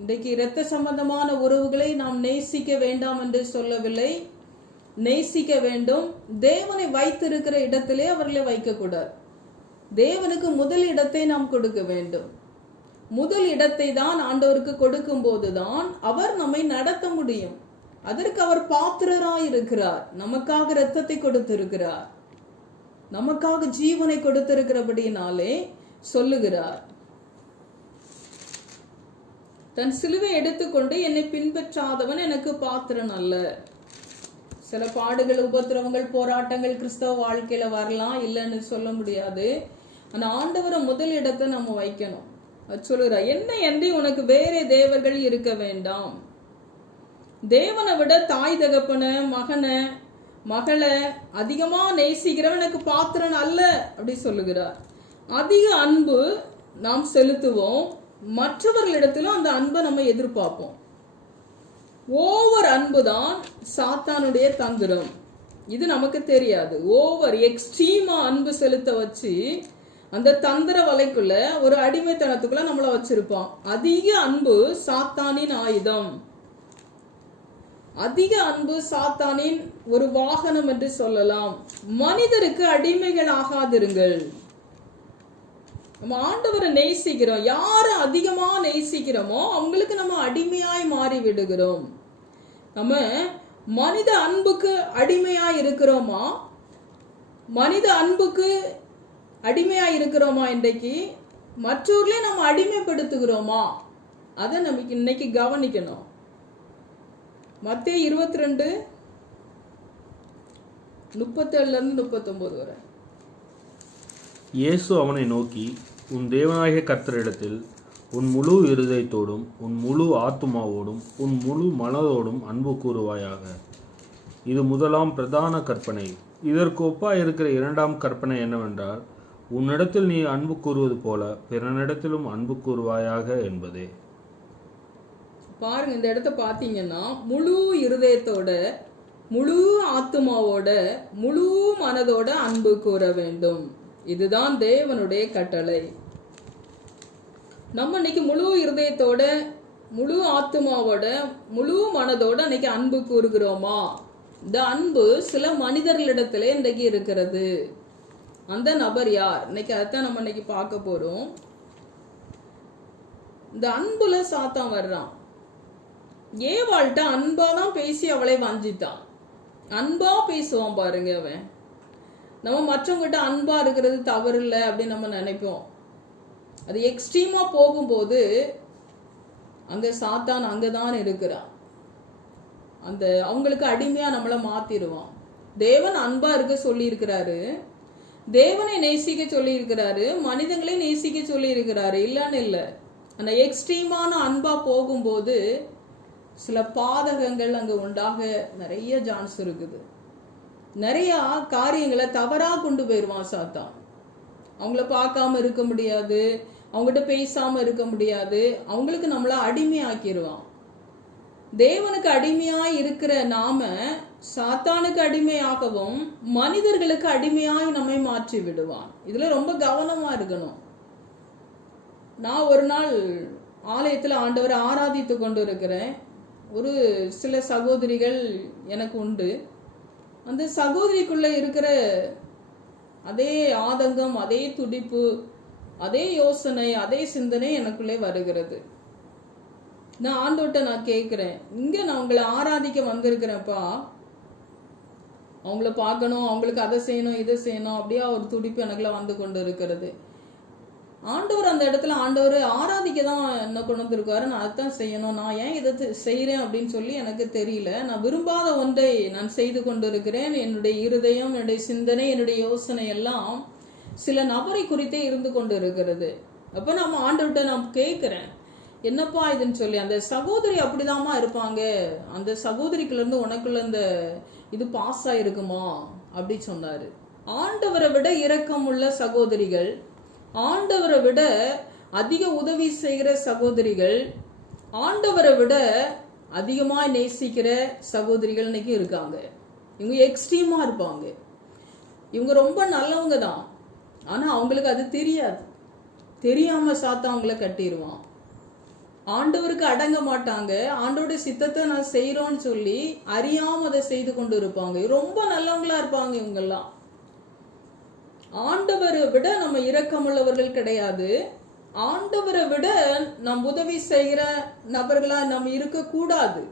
இன்றைக்கு இரத்த சம்பந்தமான உறவுகளை நாம் நேசிக்க வேண்டாம் என்று சொல்லவில்லை, நேசிக்க வேண்டும். தேவனை வைத்திருக்கிற இடத்திலே அவர்களை வைக்க கூடாது. தேவனுக்கு முதல் இடத்தை நாம் கொடுக்க வேண்டும். முதல் இடத்தை தான் ஆண்டவருக்கு கொடுக்கும் போதுதான் அவர் நம்மை நடத்த முடியும். அதற்கு அவர் பாத்திரராய் இருக்கிறார். நமக்காக இரத்தத்தை கொடுத்திருக்கிறார், நமக்காக ஜீவனை கொடுத்திருக்கிறபடினாலே சொல்லுகிறார், தன் சிலுவை எடுத்துக்கொண்டு என்னை பின்பற்றாதவன் எனக்கு பாத்திரன் அல்ல. சில பாடுகள், உபத்திரவங்கள், போராட்டங்கள் கிறிஸ்தவ வாழ்க்கையில வரலாம், இல்லைன்னு சொல்ல முடியாது. ஆனா ஆண்டவரை முதல் இடத்தை நம்ம வைக்கணும். அது சொல்லுகிறார், என்னை அன்றி உனக்கு வேறே தேவர்கள் இருக்க வேண்டாம். தேவனை விட தாய் தகப்பன, மகனை மகளை அதிகமா நேசிக்கிறவன் எனக்கு பாத்திரன் அல்ல அப்படி சொல்லுகிறார். அதிக அன்பு நாம் செலுத்துவோம், மற்றவர்களிடத்திலும் அந்த அன்பை நம்ம எதிர்பார்ப்போம். ஓவர் அன்பு தான் சாத்தானுடைய தந்திரம். இது நமக்கு தெரியாது. ஓவர் எக்ஸ்ட்ரீமா அன்பு செலுத்த வச்சு அந்த தந்திர வலைக்குள்ள ஒரு அடிமைத்தனத்துக்குள்ள நம்மள வச்சிருப்பான். அதிக அன்பு சாத்தானின் ஆயுதம். அதிக அன்பு சாத்தானின் ஒரு வாகனம் என்று சொல்லலாம். மனிதருக்கு அடிமைகள் ஆகாதிருங்கள். நம்ம ஆண்டவரை நேசிக்கிறோம். யாரை அதிகமா நேசிக்கிறோமோ அவங்களுக்கு நம்ம அடிமையாய் மாறி விடுகிறோம். நம்ம மனித அன்புக்கு அடிமையா இருக்கிறோமா? மனித அன்புக்கு அடிமையா இருக்கிறோமா? இன்றைக்கு மற்றவர்களே நம்ம அடிமைப்படுத்துகிறோமா? அதை நமக்கு இன்னைக்கு கவனிக்கணும். மத்தேயு 22:37-39 வரை. இயேசு அவனை நோக்கி, உன் தேவனாகிய கர்த்தரிடத்தில் உன் முழு இருதயத்தோடும் உன் முழு ஆத்துமாவோடும் உன் முழு மனதோடும் அன்பு கூறுவாயாக. இது முதலாம் பிரதான கற்பனை. இதற்கு ஒப்பாய் இருக்கிற இரண்டாம் கற்பனை என்னவென்றால், உன்னிடத்தில் நீ அன்பு கூறுவது போல பிறனிடத்திலும் அன்பு கூறுவாயாக என்பதே. பாருங்க, இந்த இடத்த பாத்தீங்கன்னா முழு இருதயத்தோட முழு ஆத்துமாவோட முழு மனதோட அன்பு கூற வேண்டும். இதுதான் தேவனுடைய கட்டளை. நம்ம இன்னைக்கு முழு இருதயத்தோட முழு ஆத்துமாவோட முழு மனதோட இன்னைக்கு அன்பு கூறுகிறோமா? இந்த அன்பு சில மனிதர்களிடத்துல இன்றைக்கு இருக்கிறது. அந்த நபர் யார்? இன்னைக்கு அதான் நம்ம இன்னைக்கு பார்க்க போறோம். இந்த அன்புல சாத்தான் வர்றான். ஏவாள்கிட்ட அன்பா தான் பேசி அவளை வஞ்சித்தான். அன்பா பேசுவான் பாருங்க அவன். நம்ம மற்றவங்கிட்ட அன்பா இருக்கிறது தவறு இல்லை அப்படின்னு நம்ம நினைப்போம். அது எக்ஸ்ட்ரீமா போகும்போது அங்க சாத்தான் அங்கதான் இருக்கிறான். அந்த அவங்களுக்கு அடிமையா நம்மளை மாத்திடுவான். தேவன் அன்பா இருக்க சொல்லி இருக்கிறாரு. தேவனை நேசிக்க சொல்லி இருக்கிறாரு. மனிதங்களை நேசிக்க சொல்லி இருக்கிறாரு. இல்லன்னு இல்லை. அந்த எக்ஸ்ட்ரீமான அன்பா போகும்போது சில பாதகங்கள் அங்க உண்டாக நிறைய சான்ஸ் இருக்குது. நிறைய காரியங்களை தவறா கொண்டு போயிடுவான் சாத்தான். அவங்கள பார்க்காம இருக்க முடியாது, அவங்ககிட்ட பேசாம இருக்க முடியாது, அவங்களுக்கு நம்மள அடிமையாக்கிடுவான். தேவனுக்கு அடிமையாய் இருக்கிற நாம சாத்தானுக்கு அடிமையாகவும் மனிதர்களுக்கு அடிமையாய் நம்மை மாற்றி விடுவான். இதுல ரொம்ப கவனமா இருக்கணும். நான் ஒரு நாள் ஆலயத்துல ஆண்டவரை ஆராதித்து கொண்டு இருக்கிறேன். ஒரு சில சகோதரிகள் எனக்கு உண்டு. அந்த சகோதரிக்குள்ள இருக்கிற அதே ஆதங்கம், அதே துடிப்பு, அதே யோசனை, அதே சிந்தனை எனக்குள்ளே வருகிறது. நான் ஆண்டவர்கிட்ட நான் கேட்கிறேன், இங்க நான் உங்களை ஆராதிக்க வந்திருக்கிறேன்ப்பா, அவங்கள பார்க்கணும், அவங்களுக்கு அதை செய்யணும் இதை செய்யணும், அப்படியே ஒரு துடிப்பு எனக்குள்ள வந்து கொண்டு இருக்கிறது. ஆண்டவர் அந்த இடத்துல ஆண்டவர் ஆராதிக்க தான் என்ன கொண்டு வந்திருக்காரு, நான் அதைத்தான் செய்யணும், நான் ஏன் இதை செய்கிறேன் அப்படின்னு சொல்லி எனக்கு தெரியல. நான் விரும்பாத ஒன்றை நான் செய்து கொண்டு இருக்கிறேன். என்னுடைய இருதயம், என்னுடைய சிந்தனை, என்னுடைய யோசனை எல்லாம் சில நபரை குறித்தே இருந்து கொண்டு இருக்கிறது. அப்போ நம்ம ஆண்டவர்கிட்ட நான் கேட்குறேன், என்னப்பா இதுன்னு சொல்லி. அந்த சகோதரி அப்படிதாம்மா இருப்பாங்க, அந்த சகோதரிக்குள்ள இருந்து உனக்குள்ள இந்த இது பாஸ் ஆயிருக்குமா அப்படி சொன்னாரு. ஆண்டவரை விட இரக்கம் உள்ள சகோதரிகள், ஆண்டவரை விட அதிக உதவி செய்கிற சகோதரிகள், ஆண்டவரை விட அதிகமாக நேசிக்கிற சகோதரிகள் இன்னைக்கு இருக்காங்க. இவங்க எக்ஸ்ட்ரீமா இருப்பாங்க. இவங்க ரொம்ப நல்லவங்க தான், ஆனா அவங்களுக்கு அது தெரியாது. தெரியாம சாத்தா அவங்கள கட்டிடுவான். ஆண்டவருக்கு அடங்க மாட்டாங்க. ஆண்டோட சித்தத்தை நான் செய்யறோன்னு சொல்லி அறியாம அதை செய்து கொண்டு இருப்பாங்க. ரொம்ப நல்லவங்களா இருப்பாங்க இவங்கெல்லாம். ஆண்டவரை விட நம்ம இரக்கமுள்ளவர்கள் கிடையாது. ஆண்டவரை விட நம் உதவி செய்கிற நபர்களா நம்ம இருக்கக்கூடாது.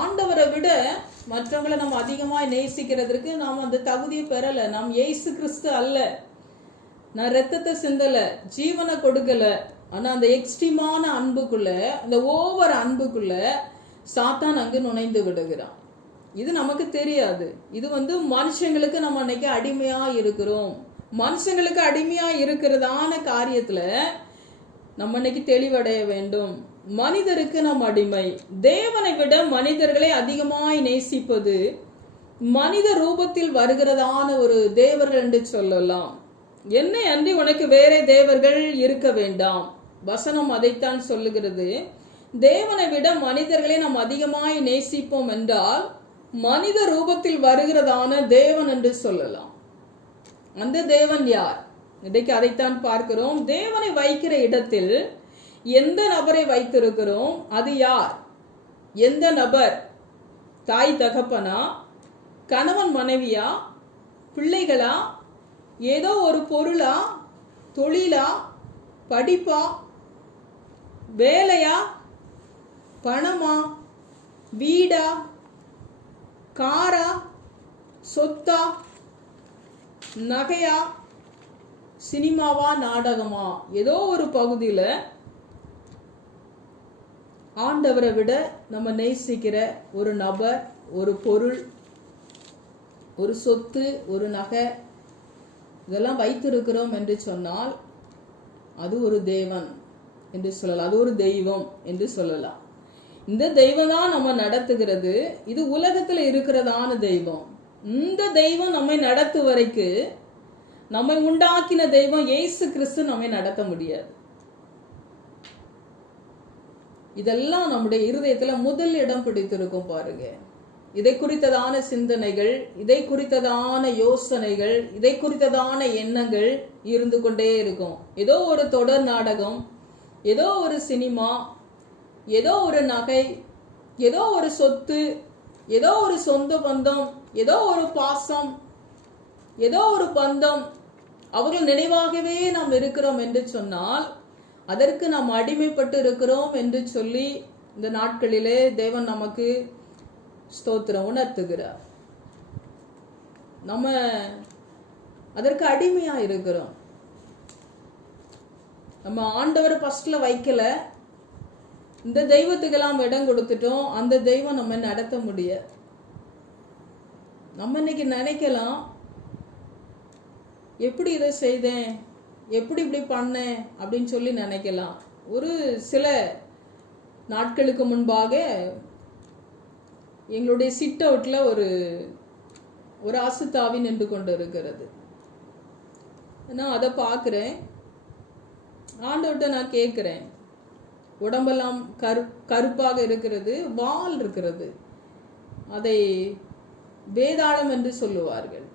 ஆண்டவரை விட மற்றவங்களை நம்ம அதிகமாக நேசிக்கிறதுக்கு நாம் அந்த தகுதியை பெறலை. நாம் இயேசு கிறிஸ்து அல்ல. நான் ரத்தத்தை சிந்தல, ஜீவனை கொடுக்கல. ஆனா அந்த எக்ஸ்ட்ரீமான அன்புக்குள்ள, அந்த ஓவர் அன்புக்குள்ள சாத்தான் அங்கு நுழைந்து விடுகிறான். இது நமக்கு தெரியாது. இது மனுஷங்களுக்கு நம்ம அன்னைக்கு அடிமையா இருக்கிறோம். மனுஷங்களுக்கு அடிமையா இருக்கிறதான காரியத்துல நம்ம இன்னைக்கு தெளிவடைய வேண்டும். மனிதருக்கு நம் அடிமை. தேவனை விட மனிதர்களை அதிகமாய் நேசிப்பது மனித ரூபத்தில் வருகிறதான ஒரு தேவர்கள் என்று சொல்லலாம். என்னை அன்றி உனக்கு வேற தேவர்கள் இருக்க வேண்டாம். வசனம் அதைத்தான் சொல்லுகிறது. தேவனை விட மனிதர்களை நாம் அதிகமாய் நேசிப்போம் என்றால் மனித ரூபத்தில் வருகிறதான தேவன் என்று சொல்லலாம். அந்த தேவன் யார்? இன்றைக்கு அதைத்தான் பார்க்கிறோம். தேவனை வைக்கிற இடத்தில் எந்த நபரை வைத்திருக்கிறோம்? அது யார்? எந்த நபர்? தாய் தகப்பனா, கணவன் மனைவியா, பிள்ளைகளா, ஏதோ ஒரு பொருளா, தொழிலா, படிப்பா, வேலையா, பணமா, வீடா, காரா, சொத்தா, நகையா, சினிமாவா, நாடகமா? ஏதோ ஒரு பகுதியில் ஆண்டவரை விட நம்ம நேசிக்கிற ஒரு நபர், ஒரு பொருள், ஒரு சொத்து, ஒரு நகை, இதெல்லாம் வைத்திருக்கிறோம் என்று சொன்னால் அது ஒரு தேவன் என்று சொல்லலாம். அது ஒரு தெய்வம் என்று சொல்லலாம். இந்த தெய்வம் தான் நம்ம நடத்துகிறது. இது உலகத்தில் இருக்கிறதான தெய்வம். இந்த தெய்வம் நம்மை நடத்து வரைக்கும் நம்மை உண்டாக்கின தெய்வம் இயேசு கிறிஸ்து நம்மை நடத்த முடியாது. இதெல்லாம் நம்முடைய இருதயத்துல முதல் இடம் பிடித்திருக்கும் பாருங்க. இதை குறித்ததான சிந்தனைகள், இதை குறித்ததான யோசனைகள், இதை குறித்ததான எண்ணங்கள் இருந்து கொண்டே இருக்கும். ஏதோ ஒரு தொடர் நாடகம், ஏதோ ஒரு சினிமா, ஏதோ ஒரு நகை, ஏதோ ஒரு சொத்து, ஏதோ ஒரு சொந்த பந்தம், ஏதோ ஒரு பாசம், ஏதோ ஒரு பந்தம், அவர்கள் நினைவாகவே நாம் இருக்கிறோம் என்று சொன்னால் அதற்கு நாம் அடிமைப்பட்டு இருக்கிறோம் என்று சொல்லி இந்த நாட்களிலே தேவன் நமக்கு ஸ்தோத்திரம் உணர்த்துகிறார். நம்ம அதற்கு அடிமையா இருக்கிறோம். நம்ம ஆண்டவர் ஃபர்ஸ்ட்ல வைக்கல, இந்த தெய்வத்துக்கெல்லாம் இடம் கொடுத்துட்டோம். அந்த தெய்வம் நம்ம நடத்த முடியாது. நம்ம இன்னைக்கு நினைக்கலாம், எப்படி இதை செய்தேன், எப்படி இப்படி பண்ணேன் அப்படின்னு சொல்லி நினைக்கலாம். ஒரு சில நாட்களுக்கு முன்பாக எங்களுடைய சிட் அவுட்ல ஒரு அசுத்தாவி நின்று கொண்டு இருக்கிறது. நான் அதை பார்க்குறேன். ஆண்டவர்கிட்ட நான் கேட்குறேன், உடம்பெல்லாம் கருப்பாக இருக்கிறது, வால் இருக்கிறது, அதை வேதாளம் என்று சொல்லுவார்கள்.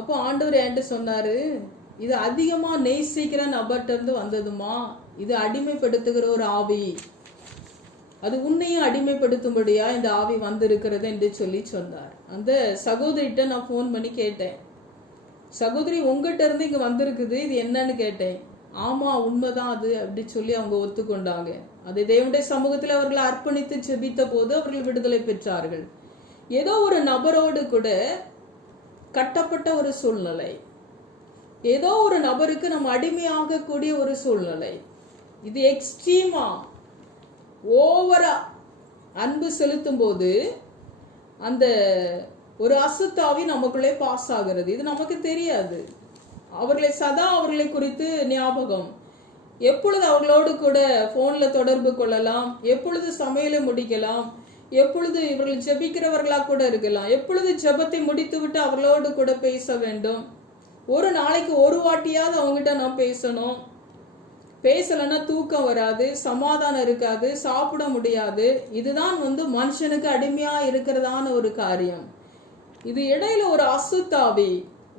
அப்போ ஆண்டவர் என்கிட்ட சொன்னாரு, இது அதிகமா நேசிக்கிற நபர்கிட்ட இருந்து வந்ததுமா, இது அடிமைப்படுத்துகிற ஒரு ஆவி, அது உன்னையும் அடிமைப்படுத்தும்படியா இந்த ஆவி வந்திருக்கிறது என்று சொல்லி சொன்னார். அந்த சகோதரிகிட்ட நான் ஃபோன் பண்ணி கேட்டேன், சகோதரி உங்ககிட்ட இருந்து இங்க வந்திருக்குது, இது என்னன்னு கேட்டேன். ஆமா உண்மைதான் அது அப்படி சொல்லி அவங்க ஒத்துக்கொண்டாங்க. அதை தேவனுடைய சமூகத்தில் அவர்கள் அர்ப்பணித்து செபித்த போது அவர்கள் விடுதலை பெற்றார்கள். ஏதோ ஒரு நபரோடு கூட கட்டப்பட்ட ஒரு சூழ்நிலை, ஏதோ ஒரு நபருக்கு நம்ம அடிமையாக கூடிய ஒரு சூழ்நிலை, இது எக்ஸ்ட்ரீமா ஓவரா அன்பு செலுத்தும் போது அந்த ஒரு அசுத்தாவி நமக்குள்ளே பாஸ் ஆகிறது. இது நமக்கு தெரியாது. அவர்களை குறித்து ஞாபகம், எப்பொழுது அவர்களோடு கூட போன்ல தொடர்பு கொள்ளலாம், எப்பொழுது சமையலை முடிக்கலாம், எப்பொழுது இவர்கள் ஜெபிக்கிறவர்களா கூட இருக்கலாம், எப்பொழுது ஜெபத்தை முடித்து விட்டு அவர்களோடு கூட பேச வேண்டும், ஒரு நாளைக்கு ஒரு வாட்டியாவது அவங்ககிட்ட நான் பேசணும், பேசலன்னா தூக்கம் வராது, சமாதானம் இருக்காது, சாப்பிட முடியாது. இதுதான் மனுஷனுக்கு அடிமையா இருக்கிறதான ஒரு காரியம். இது இடையில ஒரு அசுத்தாவி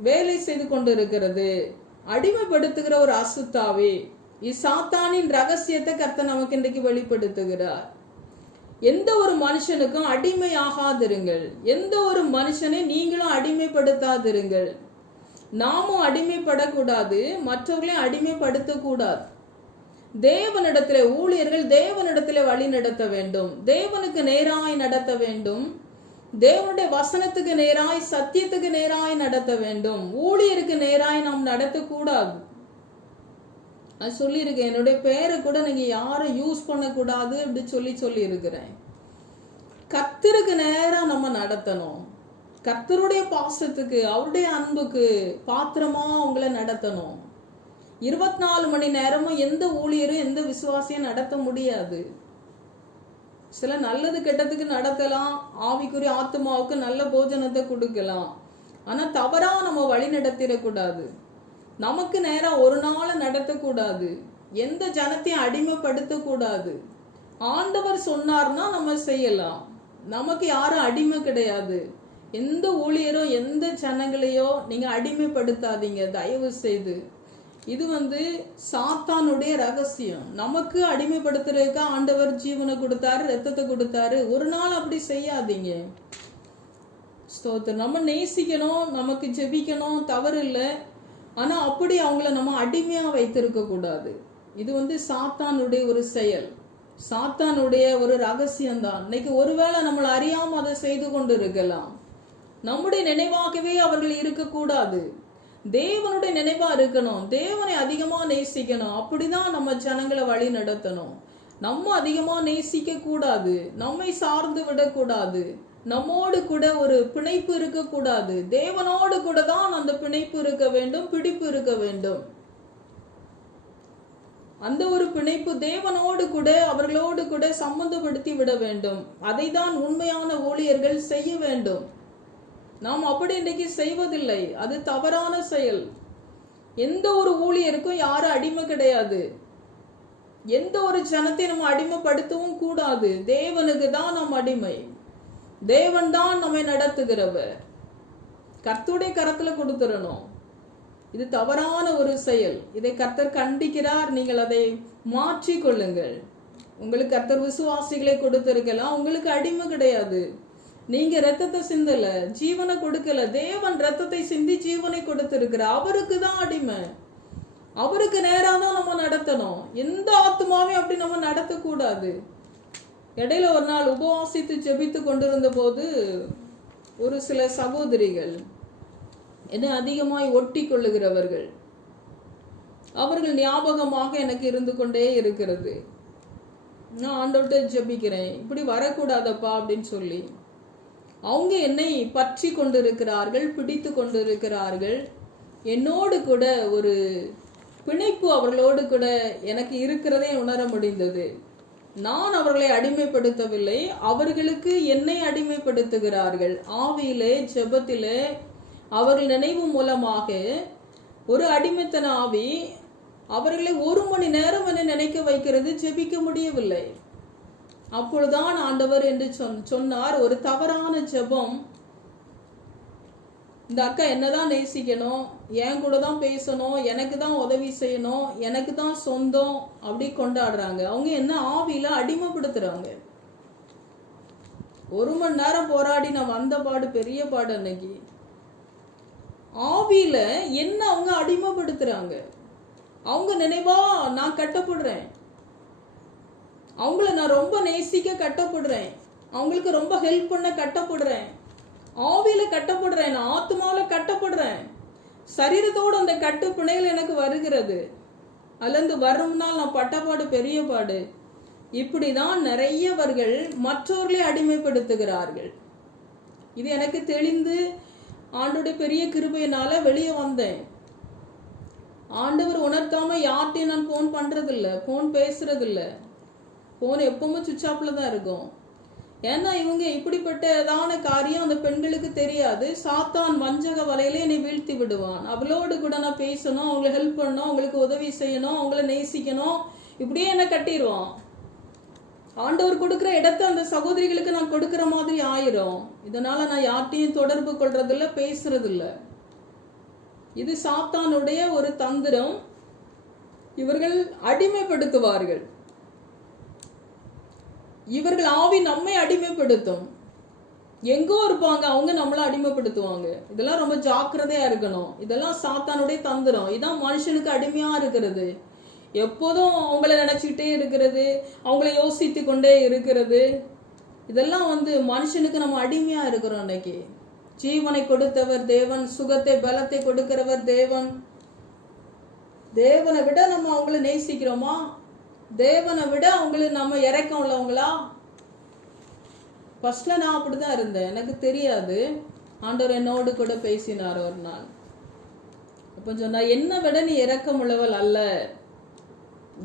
வேலை செய்து கொண்டு இருக்கிறது, அடிமைப்படுத்துகிற ஒரு அசுத்தாவி. சாத்தானின் ரகசியத்தை கர்த்தர் நமக்கு இன்றைக்கு வெளிப்படுத்துகிறார். எந்த ஒரு மனுஷனுக்கும் அடிமையாகாதிருங்கள், எந்த ஒரு மனுஷனை நீங்களும் அடிமைப்படுத்தாதிருங்கள். நாமும் அடிமைப்படக்கூடாது, மற்றவர்களையும் அடிமைப்படுத்த கூடாது. தேவனிடத்திலே ஊழியர்கள் தேவனிடத்திலே வழி நடத்த வேண்டும், தேவனுக்கு நேராய் நடத்த வேண்டும், தேவனுடைய வசனத்துக்கு நேராய் சத்தியத்துக்கு நேராய் நடத்த வேண்டும். ஊழியருக்கு நேராய் நாம் நடத்தக்கூடாது. அது சொல்லியிருக்கேன், என்னுடைய பேரை கூட நீங்க யாரும் யூஸ் பண்ணக்கூடாது அப்படி சொல்லி இருக்கிறேன். கர்த்தருக்கு நேரா நம்ம நடத்தணும், கர்த்தருடைய பாசத்துக்கு அவருடைய அன்புக்கு பாத்திரமா அவங்கள நடத்தணும். 24 மணி நேரமும் எந்த ஊழியரும் எந்த விசுவாசியும் நடத்த முடியாது. சில நல்லது கெட்டதுக்கு நடத்தலாம், ஆவிக்குரிய ஆத்மாவுக்கு நல்ல போஜனத்தை கொடுக்கலாம். ஆனா தவறா நம்ம வழி நடத்திடக்கூடாது, நமக்கு நேரா ஒரு நாள் நடத்தக்கூடாது, எந்த ஜனத்தையும் அடிமைப்படுத்த கூடாது. ஆண்டவர் சொன்னார்னா நம்ம செய்யலாம், நமக்கு யாரும் அடிமை கிடையாது. எந்த ஊழியரோ எந்த ஜனங்களையோ நீங்க அடிமைப்படுத்தாதீங்க தயவு செய்து. இது சாத்தானுடைய ரகசியம். நமக்கு அடிமைப்படுத்துறதுக்கு ஆண்டவர் ஜீவனை கொடுத்தாரு, ரத்தத்தை கொடுத்தாரு. ஒரு நாள் அப்படி செய்யாதீங்க. ஸ்தோத்திரம். நம்ம நேசிக்கணும், நமக்கு ஜெபிக்கணும், தவறு இல்லை. ஆனா அப்படி அவங்கள நம்ம அடிமையா வைத்திருக்க கூடாது. இது சாத்தானுடைய ஒரு செயல், சாத்தானுடைய ஒரு ரகசியம்தான். இன்னைக்கு ஒருவேளை நம்மளை அறியாம அதை செய்து கொண்டு இருக்கலாம். நம்முடைய நினைவாகவே அவர்கள் இருக்கக்கூடாது. தேவனுடைய நினைவா இருக்கணும். தேவனை அதிகமா நேசிக்கணும். அப்படிதான் நம்ம ஜனங்களை வழி நடத்தணும். நம்ம அதிகமா நேசிக்க கூடாது, நம்மை சார்ந்து விடக்கூடாது, நம்மோடு கூட ஒரு பிணைப்பு இருக்கக்கூடாது. தேவனோடு கூட தான் அந்த பிணைப்பு இருக்க வேண்டும், பிடிப்பு இருக்க வேண்டும். அந்த ஒரு பிணைப்பு தேவனோடு கூட அவர்களோடு கூட சம்பந்தப்படுத்தி விட வேண்டும். அதை தான் உண்மையான ஊழியர்கள் செய்ய வேண்டும். நாம் அப்படி இன்றைக்கு செய்வதில்லை. அது தவறான செயல். எந்த ஒரு ஊழியருக்கும் யாரும் அடிமை கிடையாது. எந்த ஒரு ஜனத்தை நம்ம அடிமைப்படுத்தவும் கூடாது. தேவனுக்கு தான் நாம் அடிமை. தேவன் தான் நம்மை நடத்துகிறவர். கர்த்தருடைய கரத்துல கொடுத்துடணும். இது தவறான ஒரு செயல். இதை கர்த்தர் கண்டிக்கிறார். நீங்கள் அதை மாற்றிக் கொள்ளுங்கள். உங்களுக்கு கர்த்தர் விசுவாசிகளை கொடுத்திருக்கலாம். உங்களுக்கு அடிமை கிடையாது. நீங்க ரத்தத்தை சிந்தல, ஜீவனை கொடுக்கல. தேவன் ரத்தத்தை சிந்தி ஜீவனை கொடுத்திருக்கிறார். அவருக்கு தான் அடிமை. அவருக்கு நேரா தான் நம்ம நடத்தணும். எந்த ஆத்மாவையும் அப்படி நம்ம நடத்தக்கூடாது. இடையில ஒரு நாள் உபவாசித்து ஜெபித்து கொண்டிருந்த போது ஒரு சில சகோதரிகள் என்னை அதிகமாய் ஒட்டி கொள்ளுகிறவர்கள், அவர்கள் ஞாபகமாக எனக்கு இருந்து கொண்டே இருக்கிறது. நான் ஆண்டவர்கிட்ட ஜெபிக்கிறேன், இப்படி வரக்கூடாதப்பா அப்படின்னு சொல்லி. அவங்க என்னை பற்றி கொண்டிருக்கிறார்கள், பிடித்து கொண்டிருக்கிறார்கள். என்னோடு கூட ஒரு பிணைப்பு அவர்களோடு கூட எனக்கு இருக்கிறதே உணர முடிந்தது. நான் அவர்களை அடிமைப்படுத்தவில்லை, அவர்களுக்கு என்னை அடிமைப்படுத்துகிறார்கள். ஆவியிலே ஜெபத்திலே அவர்கள் நினைவு மூலமாக ஒரு அடிமைத்தன ஆவி அவர்களை 1 மணி நேரம் என நினைக்க வைக்கிறது. ஜெபிக்க முடியவில்லை. அப்பொழுதுதான் ஆண்டவர் என்று சொன்னார், ஒரு தவறான ஜெபம். இந்த அக்கா என்னதான் நேசிக்கணும், என் கூட தான் பேசணும், எனக்கு தான் உதவி செய்யணும், எனக்கு தான் சொந்தம் அப்படி கொண்டாடுறாங்க. அவங்க என்ன ஆவியில அடிமைப்படுத்துறாங்க. 1 மணி நேரம் போராடி நான் வந்த பாடு பெரிய பாடு. அன்னைக்கு ஆவியில என்ன அவங்க அடிமைப்படுத்துறாங்க. அவங்க நினைவா நான் கட்டப்படுறேன், அவங்கள நான் ரொம்ப நேசிக்க கட்டப்படுறேன், அவங்களுக்கு ரொம்ப ஹெல்ப் பண்ண கட்டப்படுறேன், ஆவியில கட்டப்படுறேன், நான் ஆத்மாவில கட்டப்படுறேன். சரீரத்தோடு அந்த கட்டு பிணைகள் எனக்கு வருகிறது. அதுலேருந்து வரும்னால் நான் பட்டப்பாடு பெரிய பாடு. இப்படிதான் நிறையவர்கள் மற்றவர்களை அடிமைப்படுத்துகிறார்கள். இது எனக்கு தெளிந்து ஆண்டோடைய பெரிய கிருபையினால வெளியே வந்தேன். ஆண்டவர் உணர்த்தாம யார்ட்டையும் நான் போன் பண்றதில்ல, போன் பேசுறதில்ல. போன் எப்பவுமே சுவிட்ச் ஆஃப்ல தான் இருக்கும். ஏன்னா இவங்க இப்படிப்பட்டதான காரியம் அந்த பெண்களுக்கு தெரியாது. சாத்தான் வஞ்சக வலையில என்னை வீழ்த்தி விடுவான். அவளோடு கூட நான் பேசணும், அவங்களை ஹெல்ப் பண்ணணும், அவங்களுக்கு உதவி செய்யணும், அவங்கள நேசிக்கணும், இப்படியே என்ன கட்டிடுவான். ஆண்டவர் கொடுக்குற இடத்தை அந்த சகோதரிகளுக்கு நான் கொடுக்கிற மாதிரி ஆயிரும். இதனால நான் யார்ட்டையும் தொடர்பு கொள்றதில்ல, பேசுறதில்ல. இது சாத்தானுடைய ஒரு தந்திரம். இவர்கள் அடிமைப்படுத்துவார்கள். இவர்கள் ஆவி நம்மை அடிமைப்படுத்தும். எங்கோ இருப்பாங்க, அவங்க நம்மள அடிமைப்படுத்துவாங்க. இதெல்லாம் ரொம்ப ஜாக்கிரதையா இருக்கணும். இதெல்லாம் சாத்தானுடைய தந்திரம். இதான் மனுஷனுக்கு அடிமையா இருக்கிறது. எப்போதும் அவங்கள நினைச்சுக்கிட்டே இருக்கிறது, அவங்கள யோசித்து கொண்டே இருக்கிறது. இதெல்லாம் மனுஷனுக்கு நம்ம அடிமையா இருக்கிறோம். இன்னைக்கு ஜீவனை கொடுத்தவர் தேவன், சுகத்தை பலத்தை கொடுக்கிறவர் தேவன். தேவனை விட நம்ம அவங்கள நேசிக்கிறோமா? தேவனை விட அவங்களுக்கு நம்ம இறக்கம் உள்ளவங்களா? ஃபர்ஸ்ட்ல நான் அப்படிதான் இருந்தேன், எனக்கு தெரியாது. ஆண்டவர் என்னோடு கூட பேசினார் ஒரு நாள். அப்ப சொன்னா, என்னை விட நீ இறக்கம் உள்ளவள் அல்ல,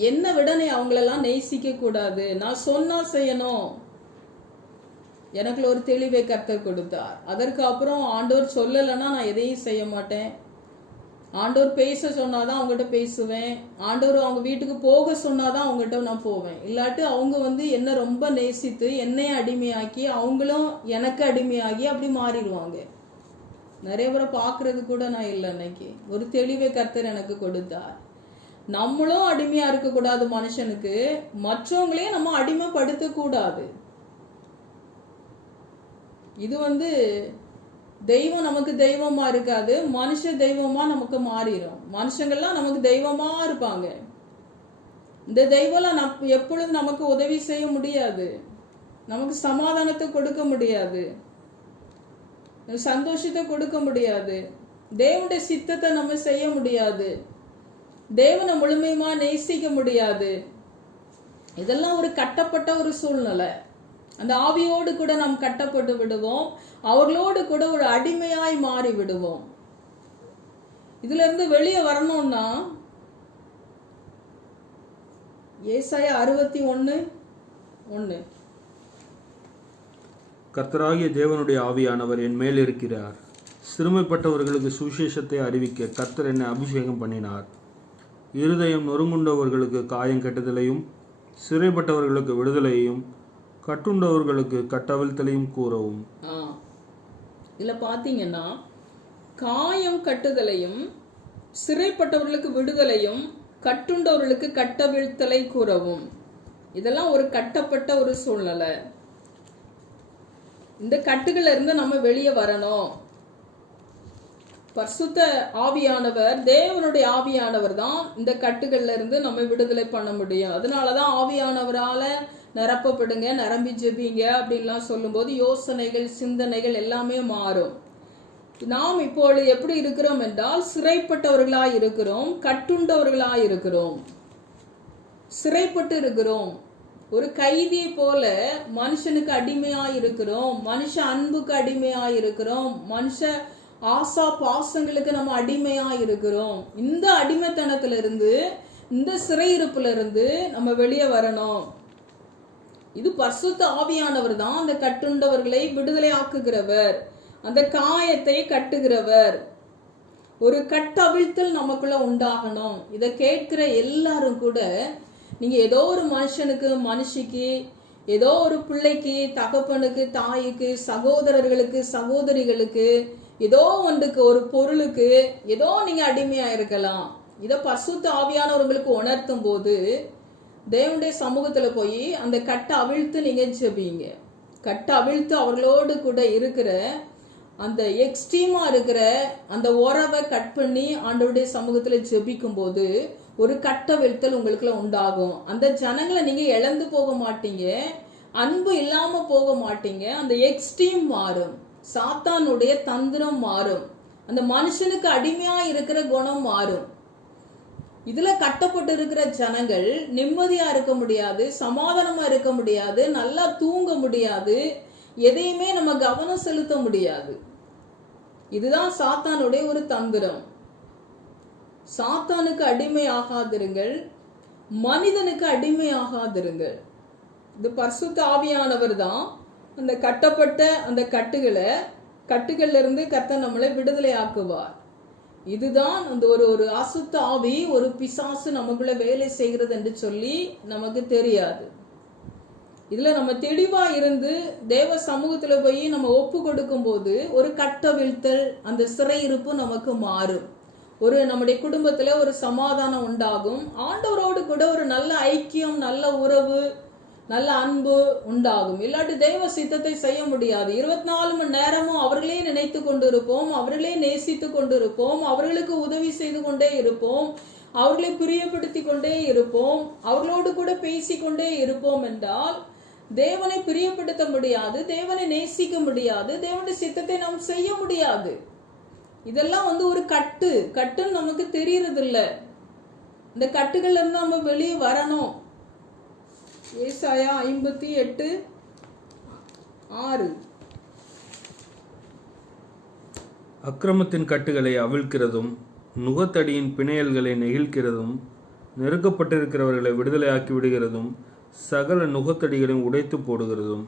என்னை விட நீ அவங்களெல்லாம் நேசிக்க கூடாது, நான் சொன்னா செய்யணும். எனக்கு ஒரு தெளிவை கர்த்தர் கொடுத்தார். அதற்கு அப்புறம் ஆண்டவர் சொல்லலைன்னா நான் எதையும் செய்ய மாட்டேன். ஆண்டவர் பேச சொன்னாதான் அவங்ககிட்ட பேசுவேன். ஆண்டவர் அவங்க வீட்டுக்கு போக சொன்னாதான் அவங்ககிட்ட நான் போவேன். இல்லாட்டி அவங்க என்ன ரொம்ப நேசித்து என்னைய அடிமையாக்கி அவங்களும் எனக்கு அடிமையாகி அப்படி மாறிடுவாங்க. நிறைய பேரை பார்க்கறது கூட நான் இல்லை. இன்னைக்கு ஒரு தெளிவை கர்த்தர் எனக்கு கொடுத்தார். நம்மளும் அடிமையா இருக்கக்கூடாது மனுஷனுக்கு, மற்றவங்களையும் நம்ம அடிமைப்படுத்த கூடாது. இது தெய்வம் நமக்கு தெய்வமா இருக்காது, மனுஷ தெய்வமா நமக்கு மாறிடும். மனுஷங்கள்லாம் நமக்கு தெய்வமா இருப்பாங்க. இந்த தெய்வம்லாம் எப்பொழுதும் நமக்கு உதவி செய்ய முடியாது, நமக்கு சமாதானத்தை கொடுக்க முடியாது, சந்தோஷத்தை கொடுக்க முடியாது, தேவனுடைய சித்தத்தை நம்ம செய்ய முடியாது, தேவனை முழுமையுமா நேசிக்க முடியாது. இதெல்லாம் ஒரு கட்டப்பட்ட ஒரு சூழ்நிலை. அந்த ஆவியோடு கூட நாம் கட்டப்பட்டு விடுவோம், அவர்களோடு கூட ஒரு அடிமையாய் மாறி விடுவோம். இதுல இருந்து வெளியே வரணும்னா ஏசாயா 61:1, கர்த்தராகிய தேவனுடைய ஆவியானவர் என் மேல் இருக்கிறார், சிறுமைப்பட்டவர்களுக்கு சுவிசேஷத்தை அறிவிக்க கர்த்தர் என்னை அபிஷேகம் பண்ணினார். இருதயம் நொறுங்குண்டவர்களுக்கு காயம் கட்டுதலையும், சிறைப்பட்டவர்களுக்கு விடுதலையையும், கட்டுண்டவர்களுக்கு கட்டவிழ்த்தலையும் கூறவும். இதுல பாத்தீங்கன்னா காயம் கட்டுதலையும், சிறைப்பட்டவர்களுக்கு விடுதலையும், கட்டுண்டவர்களுக்கு கட்டவிழ்த்தலை கூறவும். இதெல்லாம் ஒரு கட்டப்பட்ட ஒரு சூழ்நிலை. இந்த கட்டுகள்ல இருந்து நம்ம வெளியே வரணும். பரிசுத்த ஆவியானவர், தேவனுடைய ஆவியானவர் தான் இந்த கட்டுகள்ல இருந்து நம்ம விடுதலை பண்ண முடியும். அதனாலதான் ஆவியானவரால நிரப்பப்படுங்க, நிரம்பி ஜெபிங்க அப்படின்லாம் சொல்லும்போது யோசனைகள், சிந்தனைகள் எல்லாமே மாறும். நாம் இப்பொழுது எப்படி இருக்கிறோம் என்றால் சிறைப்பட்டவர்களாய் இருக்கிறோம், கட்டுண்டவர்களாய் இருக்கிறோம், சிறைப்பட்டு இருக்கிறோம். ஒரு கைதியை போல மனுஷனுக்கு அடிமையாய் இருக்கிறோம், மனுஷ அன்புக்கு அடிமையாய் இருக்கிறோம், மனுஷ ஆசா பாசங்களுக்கு நம்ம அடிமையா இருக்கிறோம். இந்த அடிமைத்தனத்திலிருந்து, இந்த சிறையிருப்புல இருந்து நம்ம வெளியே வரணும். இது பரிசுத்த ஆவியானவர் தான் அந்த கட்டுண்டவர்களை விடுதலை ஆக்குகிறவர், அந்த காயத்தை கட்டுகிறவர். ஒரு கட்டவிழ்த்தல் நமக்குள்ள உண்டாகணும். இதை கேட்கிற எல்லாரும் கூட நீங்க ஏதோ ஒரு மனுஷனுக்கு, மனுஷிக்கு, ஏதோ ஒரு பிள்ளைக்கு, தகப்பனுக்கு, தாய்க்கு, சகோதரர்களுக்கு, சகோதரிகளுக்கு, ஏதோ ஒன்றுக்கு, ஒரு பொருளுக்கு ஏதோ நீங்க அடிமையா இருக்கலாம். இதை பரிசுத்த ஆவியானவர்களுக்கு உணர்த்தும் போது தேவனுடைய சமூகத்துல போய் அந்த கட்டை அவிழ்த்து நீங்க ஜெபிங்க. கட்டை அவிழ்த்து அவர்களோடு கூட இருக்கிற அந்த எக்ஸ்ட்ரீமா இருக்கிற அந்த உறவை கட் பண்ணி ஆண்டவருடைய சமூகத்துல ஜெபிக்கும் போது ஒரு கட்டவிழ்த்தல் உங்களுக்குள்ள உண்டாகும். அந்த ஜனங்களை நீங்க இழந்து போக மாட்டீங்க, அன்பு இல்லாம போக மாட்டீங்க. அந்த எக்ஸ்ட்ரீம் மாறும், சாத்தானுடைய தந்திரம் மாறும், அந்த மனுஷனுக்கு அடிமையா இருக்கிற குணம் மாறும். இதுல கட்டப்பட்டு இருக்கிற ஜனங்கள் நிம்மதியா இருக்க முடியாது, சமாதானமா இருக்க முடியாது, நல்லா தூங்க முடியாது, எதையுமே நம்ம கவனம் செலுத்த முடியாது. இதுதான் சாத்தானுடைய ஒரு தந்திரம். சாத்தானுக்கு அடிமை ஆகாதிருங்கள், மனிதனுக்கு அடிமை ஆகாதிருங்கள். இது பரிசுத்த ஆவியானவர் தான் அந்த கட்டப்பட்ட அந்த கட்டுகள்ல இருந்து கர்த்தர் நம்மளை விடுதலை ஆக்குவார். இதுதான் அந்த ஒரு அசுத்த ஆவி, ஒரு பிசாசு நமக்குள்ள வேலை செய்கிறது என்று சொல்லி நமக்கு தெரியாது. இதுல நம்ம தெளிவா இருந்து தேவ சமூகத்துல போய் நம்ம ஒப்பு கொடுக்கும் போது ஒரு கட்டவிழ்த்தல், அந்த சிறையிருப்பு நமக்கு மாறும். நம்முடைய குடும்பத்துல ஒரு சமாதானம் உண்டாகும், ஆண்டவரோடு கூட ஒரு நல்ல ஐக்கியம், நல்ல உறவு, நல்ல அன்பு உண்டாகும். இல்லாட்டி தெய்வ சித்தத்தை செய்ய முடியாது. 24 மணி நேரமும் அவர்களே நினைத்து கொண்டிருப்போம், அவர்களே நேசித்து கொண்டிருப்போம், அவர்களுக்கு உதவி செய்து கொண்டே இருப்போம், அவர்களை பிரியப்படுத்தி கொண்டே இருப்போம், அவர்களோடு கூட பேசிக்கொண்டே இருப்போம் என்றால் தேவனை பிரியப்படுத்த முடியாது, தேவனை நேசிக்க முடியாது, தேவனுடைய சித்தத்தை நாம் செய்ய முடியாது. இதெல்லாம் ஒரு கட்டுன்னு நமக்கு தெரியறது இல்ல. இந்த கட்டுகள்ல இருந்து நம்ம வெளியே வரணும். ஏசாயா 58:6. அக்கிரமத்தின் கட்டுகளை அவிழ்க்கிறதும், நுகத்தடியின் பிணையல்களை நெகிழ்கிறதும், நெருக்கப்பட்டிருக்கிறவர்களை விடுதலையாக்கி விடுகிறதும், சகல நுகத்தடிகளையும் உடைத்து போடுகிறதும்.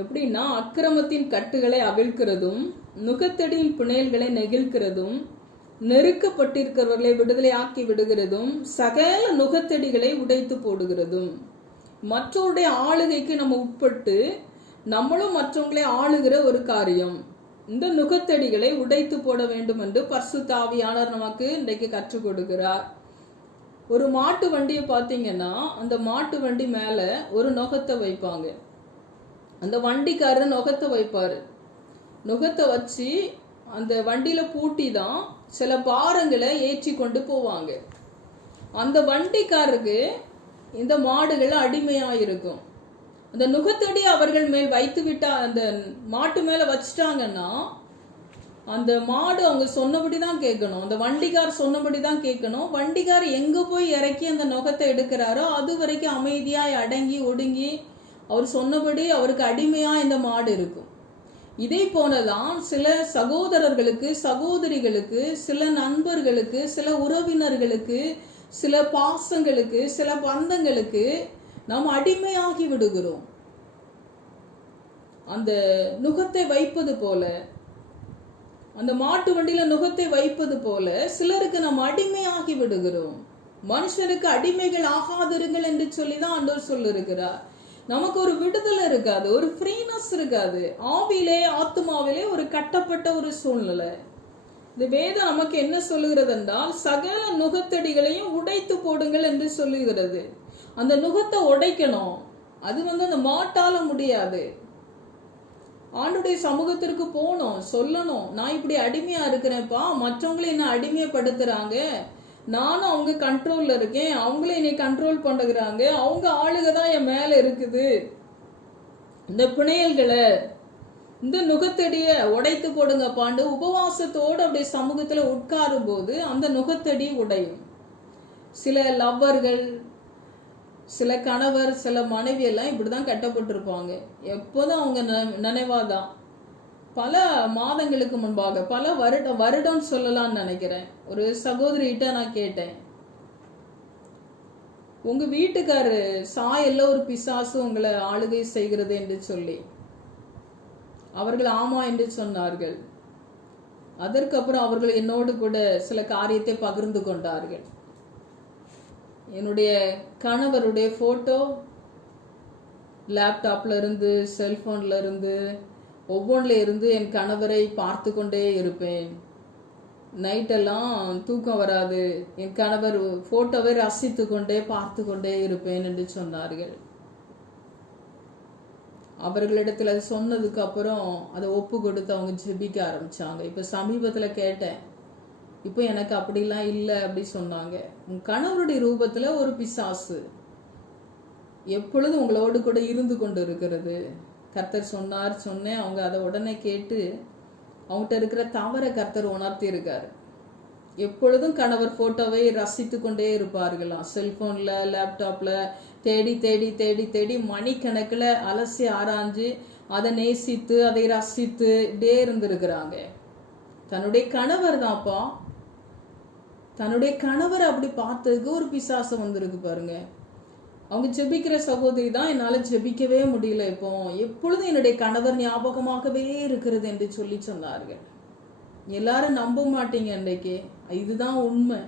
எப்படின்னா, அக்கிரமத்தின் கட்டுகளை அவிழ்க்கிறதும், நுகத்தடியின் பிணையல்களை நெகிழ்கிறதும், நெருக்கப்பட்டிருக்கிறவர்களை விடுதலை ஆக்கி விடுகிறதும், சகல நுகத்தடிகளை உடைத்து போடுகிறதும். மற்றவருடைய ஆளுகைக்கு நம்ம உட்பட்டு நம்மளும் மற்றவங்களை ஆளுகிற ஒரு காரியம். இந்த நுகத்தடிகளை உடைத்து போட வேண்டும் என்று பரிசுத்த ஆவியானவர் நமக்கு இன்றைக்கு கற்றுக் கொடுக்கிறார். ஒரு மாட்டு வண்டியை பார்த்தீங்கன்னா, அந்த மாட்டு வண்டி மேல ஒரு நுகத்தை வைப்பாங்க. அந்த வண்டிக்காரர் நுகத்தை வைப்பாரு. நுகத்தை வச்சு அந்த வண்டியில பூட்டி தான் சில பாரங்களை ஏற்றி கொண்டு போவாங்க. அந்த வண்டிக்காரருக்கு இந்த மாடுகள் அடிமையா இருக்கும். அந்த நுகத்தடி அவர்கள் மேல் வைத்து விட்டா, அந்த மாட்டு மேல வச்சுட்டாங்கன்னா அந்த மாடு அவங்க சொன்னபடி தான் கேட்கணும். அந்த வண்டிக்கார் சொன்னபடி தான் கேட்கணும். வண்டிக்கார் எங்க போய் இறக்கி அந்த நுகத்தை எடுக்கிறாரோ அது வரைக்கும் அமைதியாய் அடங்கி ஒடுங்கி அவர் சொன்னபடி அவருக்கு அடிமையா இந்த மாடு இருக்கும். இதே போலதான் சில சகோதரர்களுக்கு, சகோதரிகளுக்கு, சில நண்பர்களுக்கு, சில உறவினர்களுக்கு, சில பாசங்களுக்கு, சில பந்தங்களுக்கு நாம் அடிமையாகி விடுகிறோம். அந்த நுகத்தை வைப்பது போல, அந்த மாட்டு வண்டியில நுகத்தை வைப்பது போல சிலருக்கு நாம் அடிமையாகி விடுகிறோம். மனுஷருக்கு அடிமைகள் ஆகாதிருங்கள் என்று சொல்லிதான் ஆண்டவர் சொல்லிருக்கிறார். நமக்கு ஒரு விடுதலை இருக்காது, ஒரு ஃப்ரீனஸ் இருக்காது. ஆவிலே ஆத்மாவிலே ஒரு கட்டப்பட்ட ஒரு சூழ்நிலை. இந்த வேதம் நமக்கு என்ன சொல்லுகிறது என்றால், சகல நுகத்தடிகளையும் உடைத்து போடுங்கள் என்று சொல்லுகிறது. அந்த நுகத்தை உடைக்கணும். அது அந்த மாட்டால முடியாது. ஆண்டுடைய சமூகத்திற்கு போகணும், சொல்லணும், நான் இப்படி அடிமையா இருக்கிறேன்ப்பா, மற்றவங்களை என்ன அடிமையப்படுத்துறாங்க, நானும் அவங்க கண்ட்ரோல்ல இருக்கேன், அவங்கள என்னை கண்ட்ரோல் பண்ணுகிறாங்க, அவங்க ஆளுக தான் என் மேல இருக்குது. இந்த பிணையல்களை, இந்த நுகத்தடிய உடைத்து போடுங்க பாண்டு உபவாசத்தோடு அப்படியே சமூகத்துல உட்காரும் போது அந்த நுகத்தடி உடையும். சில லவ்வர்கள், சில கணவர், சில மனைவி எல்லாம் இப்படிதான் கட்டப்பட்டிருப்பாங்க. எப்போதும் அவங்க நினைவாதான். பல மாதங்களுக்கு முன்பாக, பல வருடம் சொல்லலாம்னு நினைக்கிறேன், ஒரு சகோதரிகிட்ட நான் கேட்டேன், உங்க வீட்டுக்காரரு சாயல்ல ஒரு பிசாசு உங்களை ஆளுகை செய்கிறது என்று சொல்லி. அவர்கள் ஆமா என்று சொன்னார்கள். அதற்கப்புறம் அவர்கள் என்னோடு கூட சில காரியத்தை பகிர்ந்து கொண்டார்கள். என்னுடைய கணவருடைய போட்டோ லேப்டாப்ல இருந்து, செல்போன்ல இருந்து, ஒவ்வொன்றில் இருந்து என் கணவரை பார்த்து கொண்டே இருப்பேன். நைட்டெல்லாம் தூக்கம் வராது, என் கணவர் போட்டோவை ரசித்து கொண்டே பார்த்து கொண்டே இருப்பேன் என்று சொன்னார்கள். அவர்களிடத்துல அது சொன்னதுக்கு அப்புறம் அதை ஒப்பு கொடுத்து அவங்க ஜெபிக்க ஆரம்பிச்சாங்க. இப்ப சமீபத்துல கேட்டேன், இப்போ எனக்கு அப்படிலாம் இல்லை அப்படி சொன்னாங்க. உன் கணவருடைய ரூபத்துல ஒரு பிசாசு எப்பொழுதும் உங்களோடு கூட இருந்து கொண்டு இருக்கிறது. கர்த்தர் சொன்னேன். அவங்க அதை உடனே கேட்டு அவங்ககிட்ட இருக்கிற தவறை கர்த்தர் உணர்த்தி இருக்காரு. எப்பொழுதும் கணவர் போட்டோவை ரசித்து கொண்டே இருப்பார்களாம். செல்போன்ல, லேப்டாப்ல தேடி தேடி தேடி தேடி மணிக்கணக்கில் அலசி ஆராய்ஞ்சு அதை நேசித்து அதை ரசித்து இப்படியே இருந்திருக்கிறாங்க. தன்னுடைய கணவர் தான்ப்பா, தன்னுடைய கணவர் அப்படி பார்த்ததுக்கு ஒரு பிசாசம் வந்திருக்கு பாருங்க. அவங்க ஜெபிக்கிற சகோதரி தான், என்னால ஜெபிக்கவே முடியல, இப்போ எப்பொழுதும் என்னுடைய கணவர் ஞாபகமாகவே இருக்கிறது என்று சொல்லி சொன்னார்கள். எல்லாரும் நம்ப மாட்டீங்க, இன்றைக்கு இதுதான் உண்மை.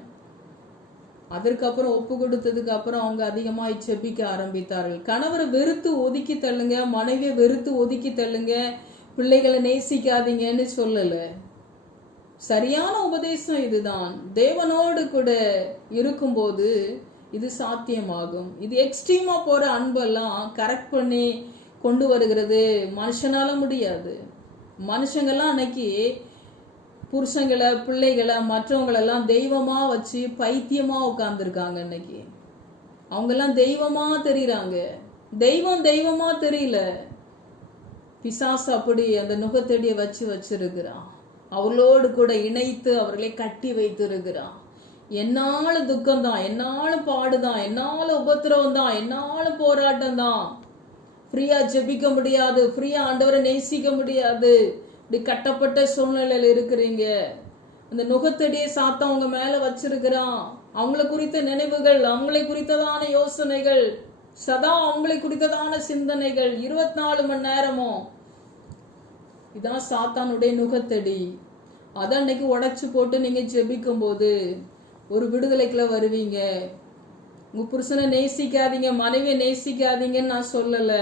அதற்கப்புறம் ஒப்பு கொடுத்ததுக்கு அப்புறம் அவங்க அதிகமாக ஜெபிக்க ஆரம்பித்தார்கள். கணவரை வெறுத்து ஒதுக்கி தள்ளுங்க, மனைவியை வெறுத்து ஒதுக்கி தள்ளுங்க, பிள்ளைகளை நேசிக்காதீங்கன்னு சொல்லல. சரியான உபதேசம் இதுதான். தேவனோடு கூட இருக்கும்போது இது சாத்தியமாகும். இது எக்ஸ்ட்ரீமா போற அன்பெல்லாம் கரெக்ட் பண்ணி கொண்டு வருகிறது மனுஷனால முடியாது. மனுஷங்கெல்லாம் அன்னைக்கு புருஷங்களை, பிள்ளைகளை, மற்றவங்களெல்லாம் தெய்வமா வச்சு பைத்தியமா உட்கார்ந்துருக்காங்க. இன்னைக்கு அவங்கெல்லாம் தெய்வமா தெரியுறாங்க. தெய்வமா தெரியல. பிசாசு அப்படி அந்த நுகத்தடியை வச்சிருக்கிறான். அவளோடு கூட இணைத்து அவர்களை கட்டி வைத்து இருக்கிறான். என்னாலும் துக்கம்தான், என்னாலும் பாடுதான், என்னாலும் உபத்திரவம் தான், என்னாலும் போராட்டம் தான். ஃப்ரீயா ஜெபிக்க முடியாது, ஃப்ரீயா ஆண்டவரை நேசிக்க முடியாது. இப்படி கட்டப்பட்ட சூழ்நிலையில இருக்கிறீங்க. அந்த நுகத்தடியை சாத்தான் அவங்க மேல வச்சிருக்கிறான். அவங்களை குறித்த நினைவுகள், அவங்களை குறித்ததான யோசனைகள், சதா அவங்களை குறித்ததான சிந்தனைகள் 24 மணி நேரமும். இதான் சாத்தானுடைய நுகத்தடி. அதை அன்னைக்கு உடைச்சு போட்டு நீங்க ஜெபிக்கும் போது ஒரு விடுதலைக்குள்ள வருவீங்க. உங்க புருஷனை நேசிக்காதீங்க, மனைவியை நேசிக்காதீங்கன்னு நான் சொல்லல.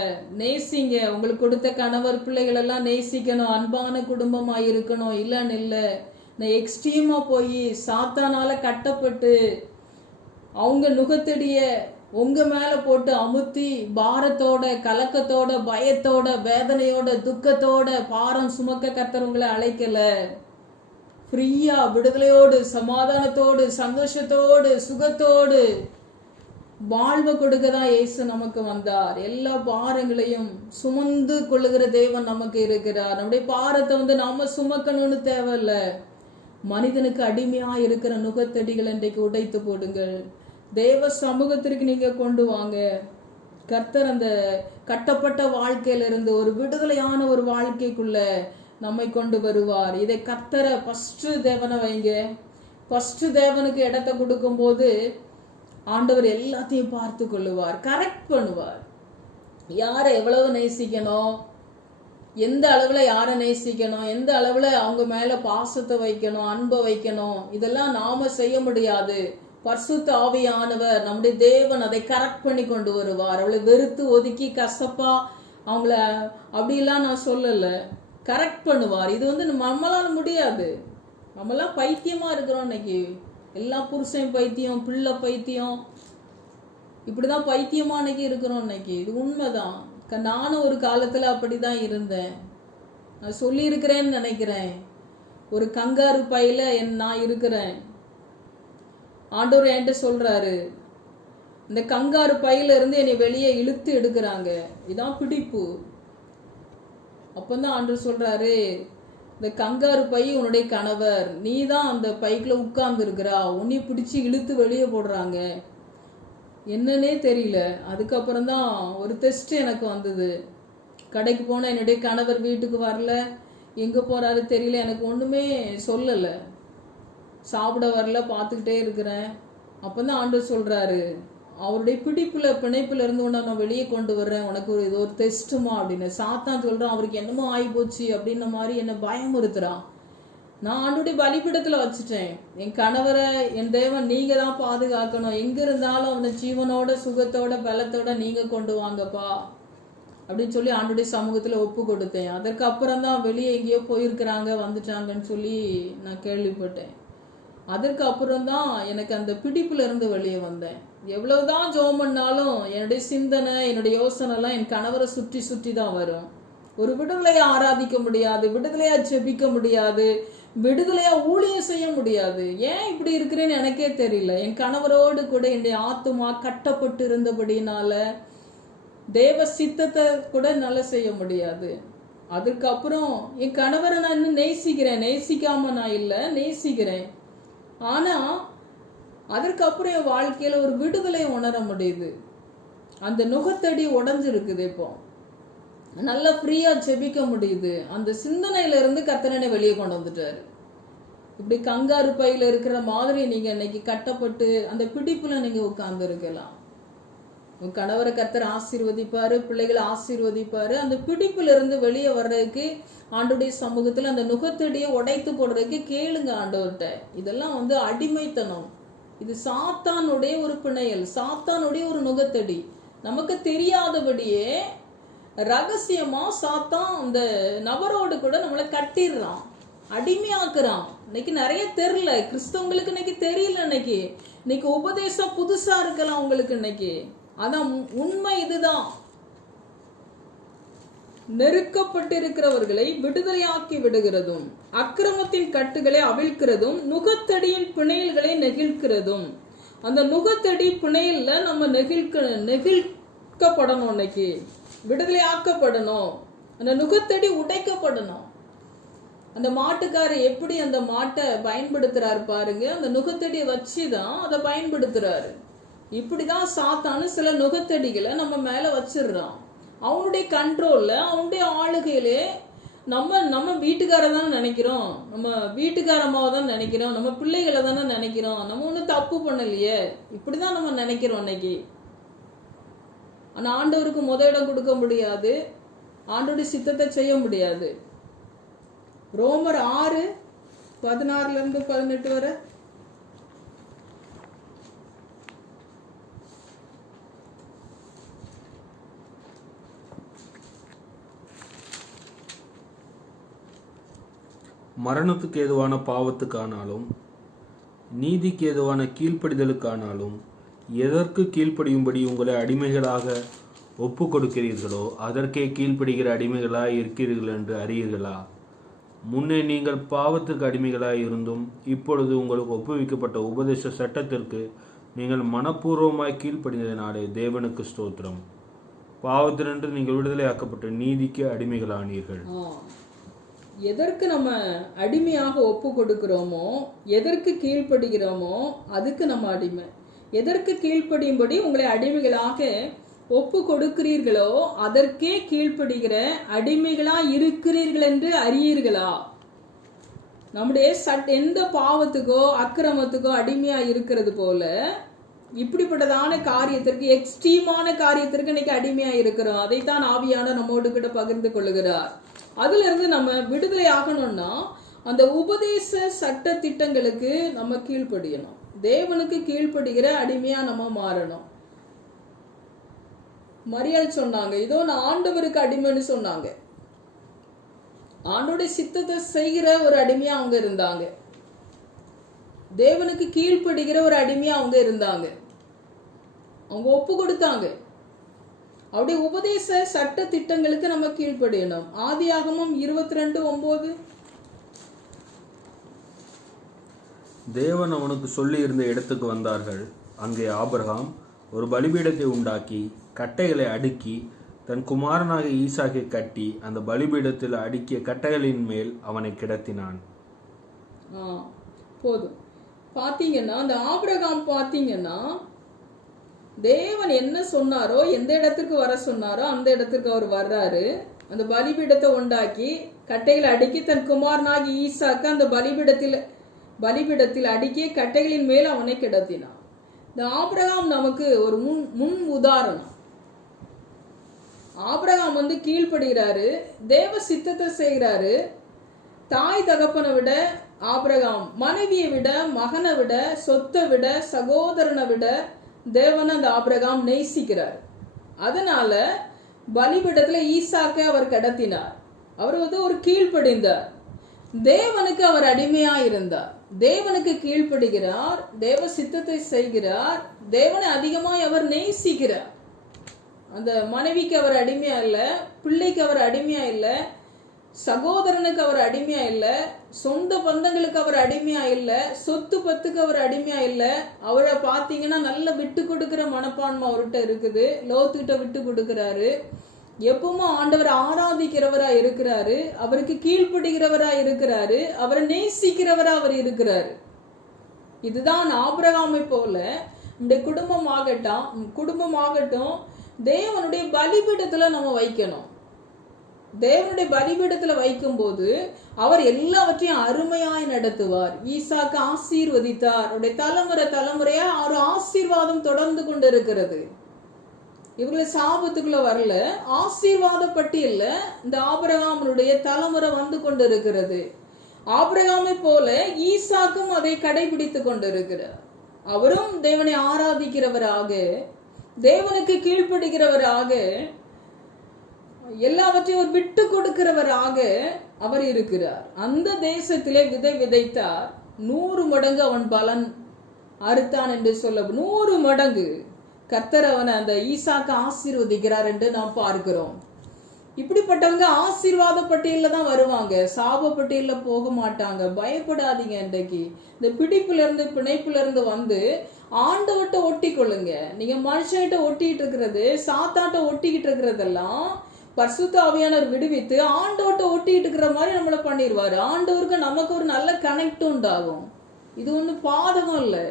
நேசிங்க. உங்களுக்கு கொடுத்த கணவர் பிள்ளைகள் எல்லாம் நேசிக்கணும், அன்பான குடும்பமா இருக்கணும், இல்லன்னு இல்ல. நான் எக்ஸ்ட்ரீமா போய் சாத்தானால கட்டப்பட்டு அவங்க நுகத்தடிய உங்க மேல போட்டு அமுத்தி பாரத்தோட, கலக்கத்தோட, பயத்தோட, வேதனையோட, துக்கத்தோட பாரம் சுமக்க கர்த்தர் அழைக்கல. ஃப்ரீயா, விடுதலையோடு, சமாதானத்தோடு, சந்தோஷத்தோடு, சுகத்தோடு வாழ்வு கொடுக்க தான் இயேசு நமக்கு வந்தார். எல்லா பாரங்களையும் சுமந்து கொள்ளுகிற தேவன் நமக்கு இருக்கிறார். நம்முடைய பாரத்தை நாம சுமக்கணும்னு தேவையில்ல. மனிதனுக்கு அடிமையா இருக்கிற நுகத்தடிகள் இன்றைக்கு உடைத்து போடுங்கள். தேவ சமூகத்திற்கு நீங்க கொண்டு வாங்க. கர்த்தர் அந்த கட்டப்பட்ட வாழ்க்கையிலிருந்து ஒரு விடுதலையான ஒரு வாழ்க்கைக்குள்ள நம்மை கொண்டு வருவார். இதை கர்த்தரை ஃபர்ஸ்ட் தேவனை வைங்க. ஃபர்ஸ்ட் தேவனுக்கு இடத்தை கொடுக்கும் போது ஆண்டவர் எல்லாத்தையும் பார்த்து கொள்ளுவார், கரெக்ட் பண்ணுவார். யாரை எவ்வளவு நேசிக்கணும், எந்த அளவுல யாரை நேசிக்கணும், எந்த அளவுல அவங்க மேல பாசத்தை வைக்கணும், அன்பை வைக்கணும், இதெல்லாம் நாம செய்ய முடியாது. பரிசுத்த ஆவியானவர் நம்முடைய தேவன் அதை கரெக்ட் பண்ணி கொண்டு வருவார். அவளை வெறுத்து ஒதுக்கி கசப்பா அவங்கள அப்படிலாம் நான் சொல்லல, கரெக்ட் பண்ணுவார். இது நம்மளால முடியாது. நம்மளாம் பைத்தியமா இருக்கிறோம் இன்னைக்கு. எல்லாம் புருஷன் பைத்தியம், பிள்ளை பைத்தியம், இப்படிதான் பைத்தியமா இன்னைக்கு இருக்கிறோம் இன்னைக்கு. இது உண்மைதான். நானும் ஒரு காலத்துல அப்படிதான் இருந்தேன். நான் சொல்லி இருக்கிறேன்னு நினைக்கிறேன். ஒரு கங்காரு பையில நான் இருக்கிறேன். ஆண்டவர் என்கிட்ட சொல்றாரு, இந்த கங்காரு பையில இருந்து என்னை வெளியே இழுத்து எடுக்கிறாங்க. இதான் பிடிப்பு. அப்பதான் ஆண்டவர் சொல்றாரு, இந்த கங்காரு பை உன்னுடைய கணவர், நீ தான் அந்த பைக்குள்ள உட்கார்ந்து இருக்கிறா, உன்னை பிடிச்சி இழுத்து வெளியே போடுறாங்க. என்னன்னே தெரியல. அதுக்கப்புறம் தான் ஒரு டெஸ்ட் எனக்கு வந்தது. கடைக்கு போன என்னுடைய கணவர் வீட்டுக்கு வரல, எங்க போறாரு தெரியல, எனக்கு ஒண்ணுமே சொல்லல. சாப்பிட வரல, பார்த்துக்கிட்டே இருக்கிறேன். அப்பதான் ஆண்டவர் சொல்றாரு, அவருடைய பிணைப்புல இருந்து உன்னை நான் வெளியே கொண்டு வர்றேன், உனக்கு இது ஒரு டெஸ்ட்டுமா அப்படின்னு. சாத்தான் சொல்றான், அவருக்கு என்னமோ ஆகி போச்சு அப்படின்ன மாதிரி என்னை பயமுறுத்துறான். நான் ஆண்டுடைய பலிபீடத்துல வச்சுட்டேன். என் கணவரை என் தேவன் நீங்க தான் பாதுகாக்கணும், எங்க இருந்தாலும் அவனை ஜீவனோட, சுகத்தோட, பலத்தோட நீங்க கொண்டு வாங்கப்பா அப்படின்னு சொல்லி ஆண்டுடைய சமூகத்துல ஒப்பு கொடுத்தேன். அதற்கு அப்புறம் தான் வெளியே எங்கேயோ போயிருக்கிறாங்க, வந்துட்டாங்கன்னு சொல்லி நான் கேள்விப்பட்டேன். அதற்கு அப்புறம் தான் எனக்கு அந்த பிடிப்புல இருந்து வெளியே வந்தேன். எவ்வளவுதான் ஜெபம் பண்ணாலும் என்னுடைய சிந்தனை, என்னுடைய யோசனை எல்லாம் என் கணவரை சுற்றி சுற்றி தான் வரும். ஒரு விடுதலையா ஆராதிக்க முடியாது, விடுதலையா ஜெபிக்க முடியாது, விடுதலையா ஊழியம் செய்ய முடியாது. ஏன் இப்படி இருக்கிறேன்னு எனக்கே தெரியல. என் கணவரோடு கூட என்னுடைய ஆத்துமா கட்டப்பட்டு இருந்தபடினால தேவ சித்தத்தை கூட நல்லா செய்ய முடியாது. அதுக்கப்புறம் என் கணவரை நான் இன்னும் நேசிக்கிறேன், நேசிக்காம நான் இல்லை, நேசிக்கிறேன். ஆனா அதற்கப்புறம் என் வாழ்க்கையில ஒரு விடுதலை உணர முடியுது. அந்த நுகத்தடி உடைஞ்சிருக்குது. இப்போ நல்லா ஃப்ரீயா ஜெபிக்க முடியுது. அந்த சிந்தனையில இருந்து கர்த்தரனை வெளியே கொண்டு வந்துட்டாரு. இப்படி கங்காரு பையில இருக்கிற மாதிரி நீங்க இன்னைக்கு கட்டப்பட்டு அந்த பிடிப்புல நீங்க உட்கார்ந்து இருக்கலாம். உங்க கணவரை கர்த்தர் ஆசீர்வதிப்பாரு, பிள்ளைகளை ஆசீர்வதிப்பாரு. அந்த பிடிப்புல இருந்து வெளியே வர்றதுக்கு ஆண்டோடைய சமூகத்துல அந்த நுகத்தடியை உடைத்து போடுறதுக்கு கேளுங்க ஆண்டவர்கிட்ட. இதெல்லாம் அடிமைத்தனம். இது சாத்தானுடைய ஒரு பிணையல், சாத்தானுடைய ஒரு நுகத்தடி. நமக்கு தெரியாதபடியே ரகசியமா சாத்தான் அந்த நபரோடு கூட நம்மளை கட்டிடுறான், அடிமையாக்குறான். இன்னைக்கு நிறைய தெரியல கிறிஸ்தவங்களுக்கு, இன்னைக்கு தெரியல. இன்னைக்கு உபதேசம் புதுசா இருக்கலாம் உங்களுக்கு இன்னைக்கு. அதான் உண்மை. இதுதான் நெருக்கப்பட்டிருக்கிறவர்களை விடுதலையாக்கி விடுகிறதும், அக்கிரமத்தின் கட்டுகளை அவிழ்க்கிறதும், நுகத்தடியின் பிணையல்களை நெகிழ்க்கிறதும். அந்த நுகத்தடி பிணையல்ல நம்ம நெகிழ்க்கப்படணும். இன்னைக்கு விடுதலையாக்கப்படணும். அந்த நுகத்தடி உடைக்கப்படணும். அந்த மாட்டுக்காரர் எப்படி அந்த மாட்டை பயன்படுத்துறாரு பாருங்க. அந்த நுகத்தடியை வச்சுதான் அதை பயன்படுத்துறாரு. இப்படிதான் சாத்தானு சில நுகத்தடிகளை நம்ம மேல வச்சிடுறான். அவனுடைய கண்ட்ரோல்ல, அவனுடைய ஆளுகையிலே நம்ம வீட்டுக்கார தான் நினைக்கிறோம், நம்ம வீட்டுக்காரமாவை தான் நினைக்கிறோம், நம்ம பிள்ளைகளை தானே நினைக்கிறோம், நம்ம ஒன்றும் தப்பு பண்ணலையே, இப்படிதான் நம்ம நினைக்கிறோம் இன்னைக்கு. ஆனா ஆண்டவருக்கு இடம் கொடுக்க முடியாது, ஆண்டோடைய சித்தத்தை செய்ய முடியாது. ரோமர் 16 18 வரை. மரணத்துக்கு ஏதுவான பாவத்துக்கானாலும் நீதிக்கு ஏதுவான கீழ்ப்படிதலுக்கானாலும் எதற்கு கீழ்ப்படியும்படி உங்களை அடிமைகளாக ஒப்பு கொடுக்கிறீர்களோ அதற்கே கீழ்ப்படுகிற அடிமைகளாய் இருக்கிறீர்கள் என்று அறியீர்களா? முன்னே நீங்கள் பாவத்துக்கு அடிமைகளாய் இருந்தும் இப்பொழுது உங்களுக்கு ஒப்புவிக்கப்பட்ட உபதேச சட்டத்திற்கு நீங்கள் மனப்பூர்வமாய் கீழ்ப்படிந்ததினாலே தேவனுக்கு ஸ்தோத்திரம். பாவத்தினின்று நீங்கள் விடுதலை ஆக்கப்பட்ட நீதிக்கு அடிமைகளானீர்கள். எதற்கு நம்ம அடிமையாக ஒப்பு கொடுக்கிறோமோ, எதற்கு கீழ்ப்படுகிறோமோ அதுக்கு நம்ம அடிமை. எதற்கு கீழ்ப்படியும்படி உங்களை அடிமைகளாக ஒப்பு கொடுக்கிறீர்களோ அதற்கே கீழ்ப்படுகிற அடிமைகளா இருக்கிறீர்கள் என்று அறியீர்களா? நம்முடைய எந்த பாவத்துக்கோ அக்கிரமத்துக்கோ அடிமையா இருக்கிறது போல இப்படிப்பட்டதான காரியத்திற்கு, எக்ஸ்ட்ரீமான காரியத்திற்கு இன்னைக்கு அடிமையா இருக்கிறோம். அதைத்தான் ஆவியான நம்மோடு கூட பகிர்ந்து கொள்ளுகிறார். அதுல இருந்து நம்ம விடுதலை ஆகணும்னா அந்த உபதேச சட்ட திட்டங்களுக்கு நம்ம கீழ்ப்படியணும். தேவனுக்கு கீழ்ப்படுகிற அடிமையா நம்ம மாறணும். மரியாள் சொன்னாங்க, இதோ நான் ஆண்டவருக்கு அடிமைன்னு சொன்னாங்க. ஆண்டோட சித்தத்தை செய்கிற ஒரு அடிமையா அவங்க இருந்தாங்க. தேவனுக்கு கீழ்ப்படுகிற ஒரு அடிமையா அவங்க இருந்தாங்க. அவங்க ஒப்பு கொடுத்தாங்க. அவருடைய உபதேச சட்ட திட்டங்களுக்கு நம்ம கீழ்ப்படியணும். ஆதியாகமம் 22:9. தேவன் அவனுக்கு சொல்லி இருந்த இடத்துக்கு வந்தார்கள். அங்கே ஆபிரகாம் ஒரு பலிபீடத்தை உண்டாக்கி கட்டைகளை அடுக்கி தன் குமாரனாக ஈசாக்கை கட்டி அந்த பலிபீடத்தில் அடுக்கிய கட்டைகளின் மேல் அவனை கிடத்தினான். போதும். பாத்தீங்கன்னா அந்த ஆபிரகாம் பாத்தீங்கன்னா தேவன் என்ன சொன்னாரோ, எந்த இடத்துக்கு வர சொன்னாரோ அந்த இடத்துக்கு அவர் வர்றாரு. அந்த பலிபீடத்தை உண்டாக்கி கட்டைகளை அடுக்கி தன் குமாரனாகி ஈசாக்கு அந்த பலிபீடத்தில் அடுக்கிய கட்டைகளின் மேல் அவனை கிடத்தினான். இந்த ஆபிரகாம் நமக்கு ஒரு முன் உதாரணம். ஆபிரகாம் கீழ்ப்படுகிறாரு, தேவ சித்தத்தை செய்கிறாரு. தாய் தகப்பனை விட ஆபிரகாம் மனைவியை விட, மகனை விட, சொத்தை விட, சகோதரனை விட தேவனை அந்த ஆபிரகாம் நேசிக்கிறார். அதனால பலிபீடத்துல ஈசாக்கை அவர் கடத்தினார். அவர் ஒரு கீழ்ப்படிந்தார். தேவனுக்கு அவர் அடிமையா இருந்தார். தேவனுக்கு கீழ்ப்படுகிறார், தேவ சித்தத்தை செய்கிறார், தேவனை அதிகமாய் அவர் நேசிக்கிறார். அந்த மனைவிக்கு அவர் அடிமையா இல்ல, பிள்ளைக்கு அவர் அடிமையா இல்ல, சகோதரனுக்கு அவர் அடிமையா இல்ல, சொந்த பந்தங்களுக்கு அவர் அடிமையா இல்ல, சொத்து பத்துக்கு அவர் அடிமையா இல்ல. அவரை பாத்தீங்கன்னா நல்ல விட்டு கொடுக்கிற மனப்பான்மை அவர்கிட்ட இருக்குது. லோத்துக்கிட்ட விட்டு கொடுக்கிறாரு. எப்பவுமே ஆண்டவர் ஆராதிக்கிறவரா இருக்கிறாரு, அவருக்கு கீழ்ப்படுகிறவரா இருக்கிறாரு, அவரை நேசிக்கிறவரா அவர் இருக்கிறாரு. இதுதான் ஆபிரகாமை போல இந்த குடும்பமாகட்டும் தேவனுடைய பலிபீடத்துல நம்ம வைக்கணும். தேவனுடைய பலிபீடத்துல வைக்கும் போது அவர் எல்லாவற்றையும் அருமையாய் நடத்துவார். ஈசாக்கு ஆசீர்வதித்தார். அவருடைய தலைமுறையா அவர் ஆசீர்வாதம் தொடர்ந்து கொண்டு இருக்கிறது. இவர்கள் சாபத்துக்குள்ள வரல, ஆசீர்வாத பட்டியல்ல இந்த ஆபிரகாமனுடைய தலைமுறை வந்து கொண்டு இருக்கிறது. ஆபிரகாமை போல ஈசாக்கும் அதை கடைபிடித்து கொண்டிருக்கிறார். அவரும் தேவனை ஆராதிக்கிறவராக, தேவனுக்கு கீழ்ப்படுகிறவராக, எல்லாவற்றையும் ஒரு விட்டு கொடுக்கிறவராக அவர் இருக்கிறார். அந்த தேசத்திலே விதை விதைத்தார், 100 மடங்கு அவன் பலன் அறுத்தான் என்று சொல்ல 100 மடங்கு கர்த்தர் அவனை அந்த ஈசாக்கு ஆசீர்வதிக்கிறார் என்று நாம் பார்க்கிறோம். இப்படிப்பட்டவங்க ஆசீர்வாத பட்டியல தான் வருவாங்க, சாப பட்டியல போக மாட்டாங்க. பயப்படாதீங்க. இன்றைக்கு இந்த பிணைப்புல இருந்து வந்து ஆண்டவட்ட ஒட்டி கொள்ளுங்க. நீங்க மனுஷன்கிட்ட ஒட்டிட்டு இருக்கிறது, சாத்தாட்ட ஒட்டிக்கிட்டு இருக்கிறதெல்லாம் பரிசுத்த ஆவியானவர் விடுவித்து ஆண்டவட்ட ஒட்டிட்டு இருக்கிற மாதிரி நம்மள பண்ணிடுவாரு. ஆண்டவருக்கு நமக்கு ஒரு நல்ல கனெக்ட் உண்டாகும். இது ஒன்றும் பாதகம் இல்லை,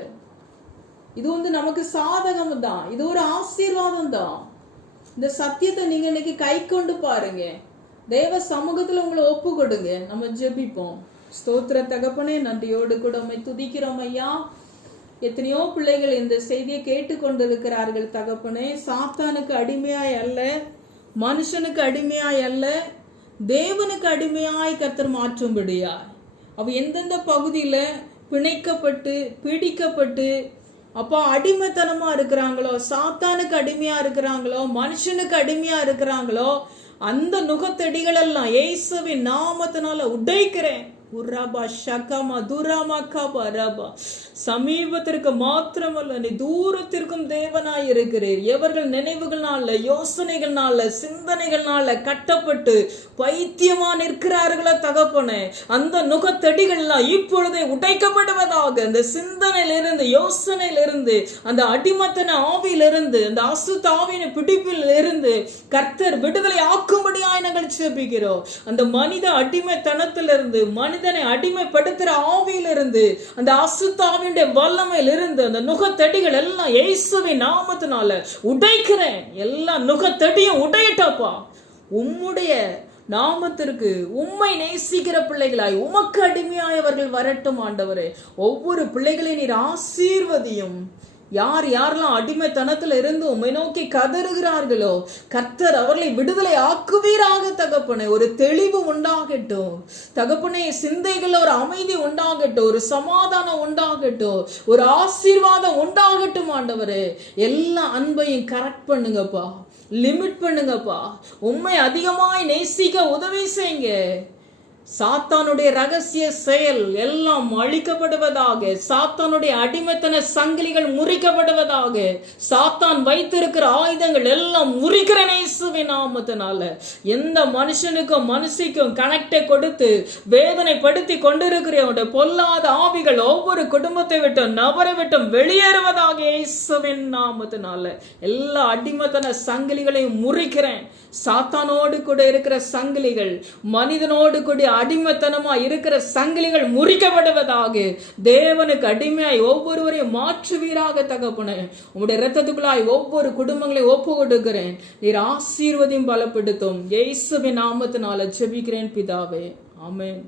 இது நமக்கு சாதகம் தான், இது ஒரு ஆசீர்வாதம் தான். இந்த சத்தியத்தை நீங்க இன்னைக்கு கை கொண்டு பாருங்க. தேவ சமூகத்துல உங்களை ஒப்பு கொடுங்க. நம்ம ஜெபிப்போம். ஸ்தோத்திர தகப்பனே, நன்றியோடு கூட உம்மை துதிக்கிறோம் ஐயா. எத்தனையோ பிள்ளைகள் இந்த செய்தியை கேட்டுக்கொண்டிருக்கிறார்கள் தகப்பனே. சாத்தானுக்கு அடிமையாய் அல்ல, மனுஷனுக்கு அடிமையாய் அல்ல, தேவனுக்கு அடிமையாய் கர்த்தர் மாற்றும்படியாய் அவ எந்தெந்த பகுதியில பிணைக்கப்பட்டு பிடிக்கப்பட்டு அப்பா அடிமைத்தனமா இருக்கிறாங்களோ, சாத்தானுக்கு அடிமையா இருக்கிறாங்களோ, மனுஷனுக்கு அடிமையா இருக்கிறாங்களோ, அந்த நுகத்தடிகள் எல்லாம் இயேசுவின் நாமத்தினால உடைக்கிறேன். சமீபத்திற்கு மாத்திரமல்ல, நீ தூரத்திற்கும் தேவனாய் இருக்கிறீர். எவர்கள் நினைவுகள்னால, யோசனைகள்னால, சிந்தனைகள்னால கட்டப்பட்டு பைத்தியமா நிற்கிறார்களோ தகப்பனே, அந்த நுகத்தடிகள்லாம் இப்பொழுதே உடைக்கப்படுவதாக. அந்த சிந்தனையிலிருந்து, யோசனையிலிருந்து, அந்த அடிமத்தன ஆவியிலிருந்து, அந்த அசுத்த ஆவியின் பிடிப்பில் இருந்து கர்த்தர் விடுதலை ஆக்கும்படியாய் நாங்கள் ஜெபிக்கிறோம். அந்த மனித அடிமைத்தனத்திலிருந்து, மனிதனை அடிமைப்படுத்துற ஆவியிலிருந்து, அந்த அசுத்தாவினுடைய வல்லமையிலிருந்து அந்த நுகத்தடிகள் எல்லாம் இயேசுவின் நாமத்தினால உடைக்கிறேன். எல்லா நுகத்தடியும் உடையட்டப்பா. உம்முடைய நாமத்திற்கு உம்மை நேசிக்கிற பிள்ளைகளாய் உமக்கு அடிமையாயவர்கள் வரட்டும் ஆண்டவரே. ஒவ்வொரு பிள்ளைகளையும் நீர் ஆசீர்வதியும். யார் யாரெல்லாம் அடிமைத்தனத்துல இருந்து உம்மை நோக்கி கதறுகிறார்களோ கர்த்தர் அவர்களை விடுதலை ஆக்குவீராக தகப்பனே. ஒரு தெளிவு உண்டாகட்டும் தகப்பனே, சிந்தைகள் ஒரு அமைதி உண்டாகட்டும், ஒரு சமாதானம் உண்டாகட்டும், ஒரு ஆசீர்வாதம் உண்டாகட்டும் ஆண்டவரே. எல்லா அன்பையும் கரெக்ட் பண்ணுங்கப்பா, லிமிட் பண்ணுங்கப்பா. உம்மை அதிகமாய் நேசிக்க உதவி செய்யுங்க. சாத்தானுடைய ரகசிய செயல் எல்லாம் அழிக்கப்படுவதாக. சாத்தானுடைய அடிமைத்தன சங்கிலிகள் முறிக்கப்படுவதாக. சாத்தான் வைத்திருக்கிற ஆயுதங்கள் எல்லாம் முறிக்கிற இயேசுவின் நாமத்தினால. எந்த மனுஷனுக்கும் மனுஷிக்கும் கனெக்டை கொடுத்து வேதனைப்படுத்தி கொண்டிருக்கிற பொல்லாத ஆவிகள் ஒவ்வொரு குடும்பத்தை விட்டும் நபரை விட்டும் வெளியேறுவதாக இயேசுவின் நாமத்தினால. எல்லா அடிமைத்தன சங்கிலிகளையும் முறிக்கிறேன். சாத்தானோடு கூட இருக்கிற சங்கிலிகள், மனிதனோடு கூட அடிமைத்தனமா இருக்கிற சங்கிலிகள் முறிக்கப்படுவதாக. தேவனுக்கு அடிமையாய் ஒவ்வொருவரையும் மாற்றுவீராக தகப்பனே. உம்முடைய இரத்தத்துக்குள்ளாய் ஒவ்வொரு குடும்பங்களையும் ஒப்பு கொடுக்கிறேன். நீர் ஆசீர்வதியும் பலப்படுத்தும். இயேசுவின் நாமத்தினால ஜெபிக்கிறேன் பிதாவே, ஆமென்.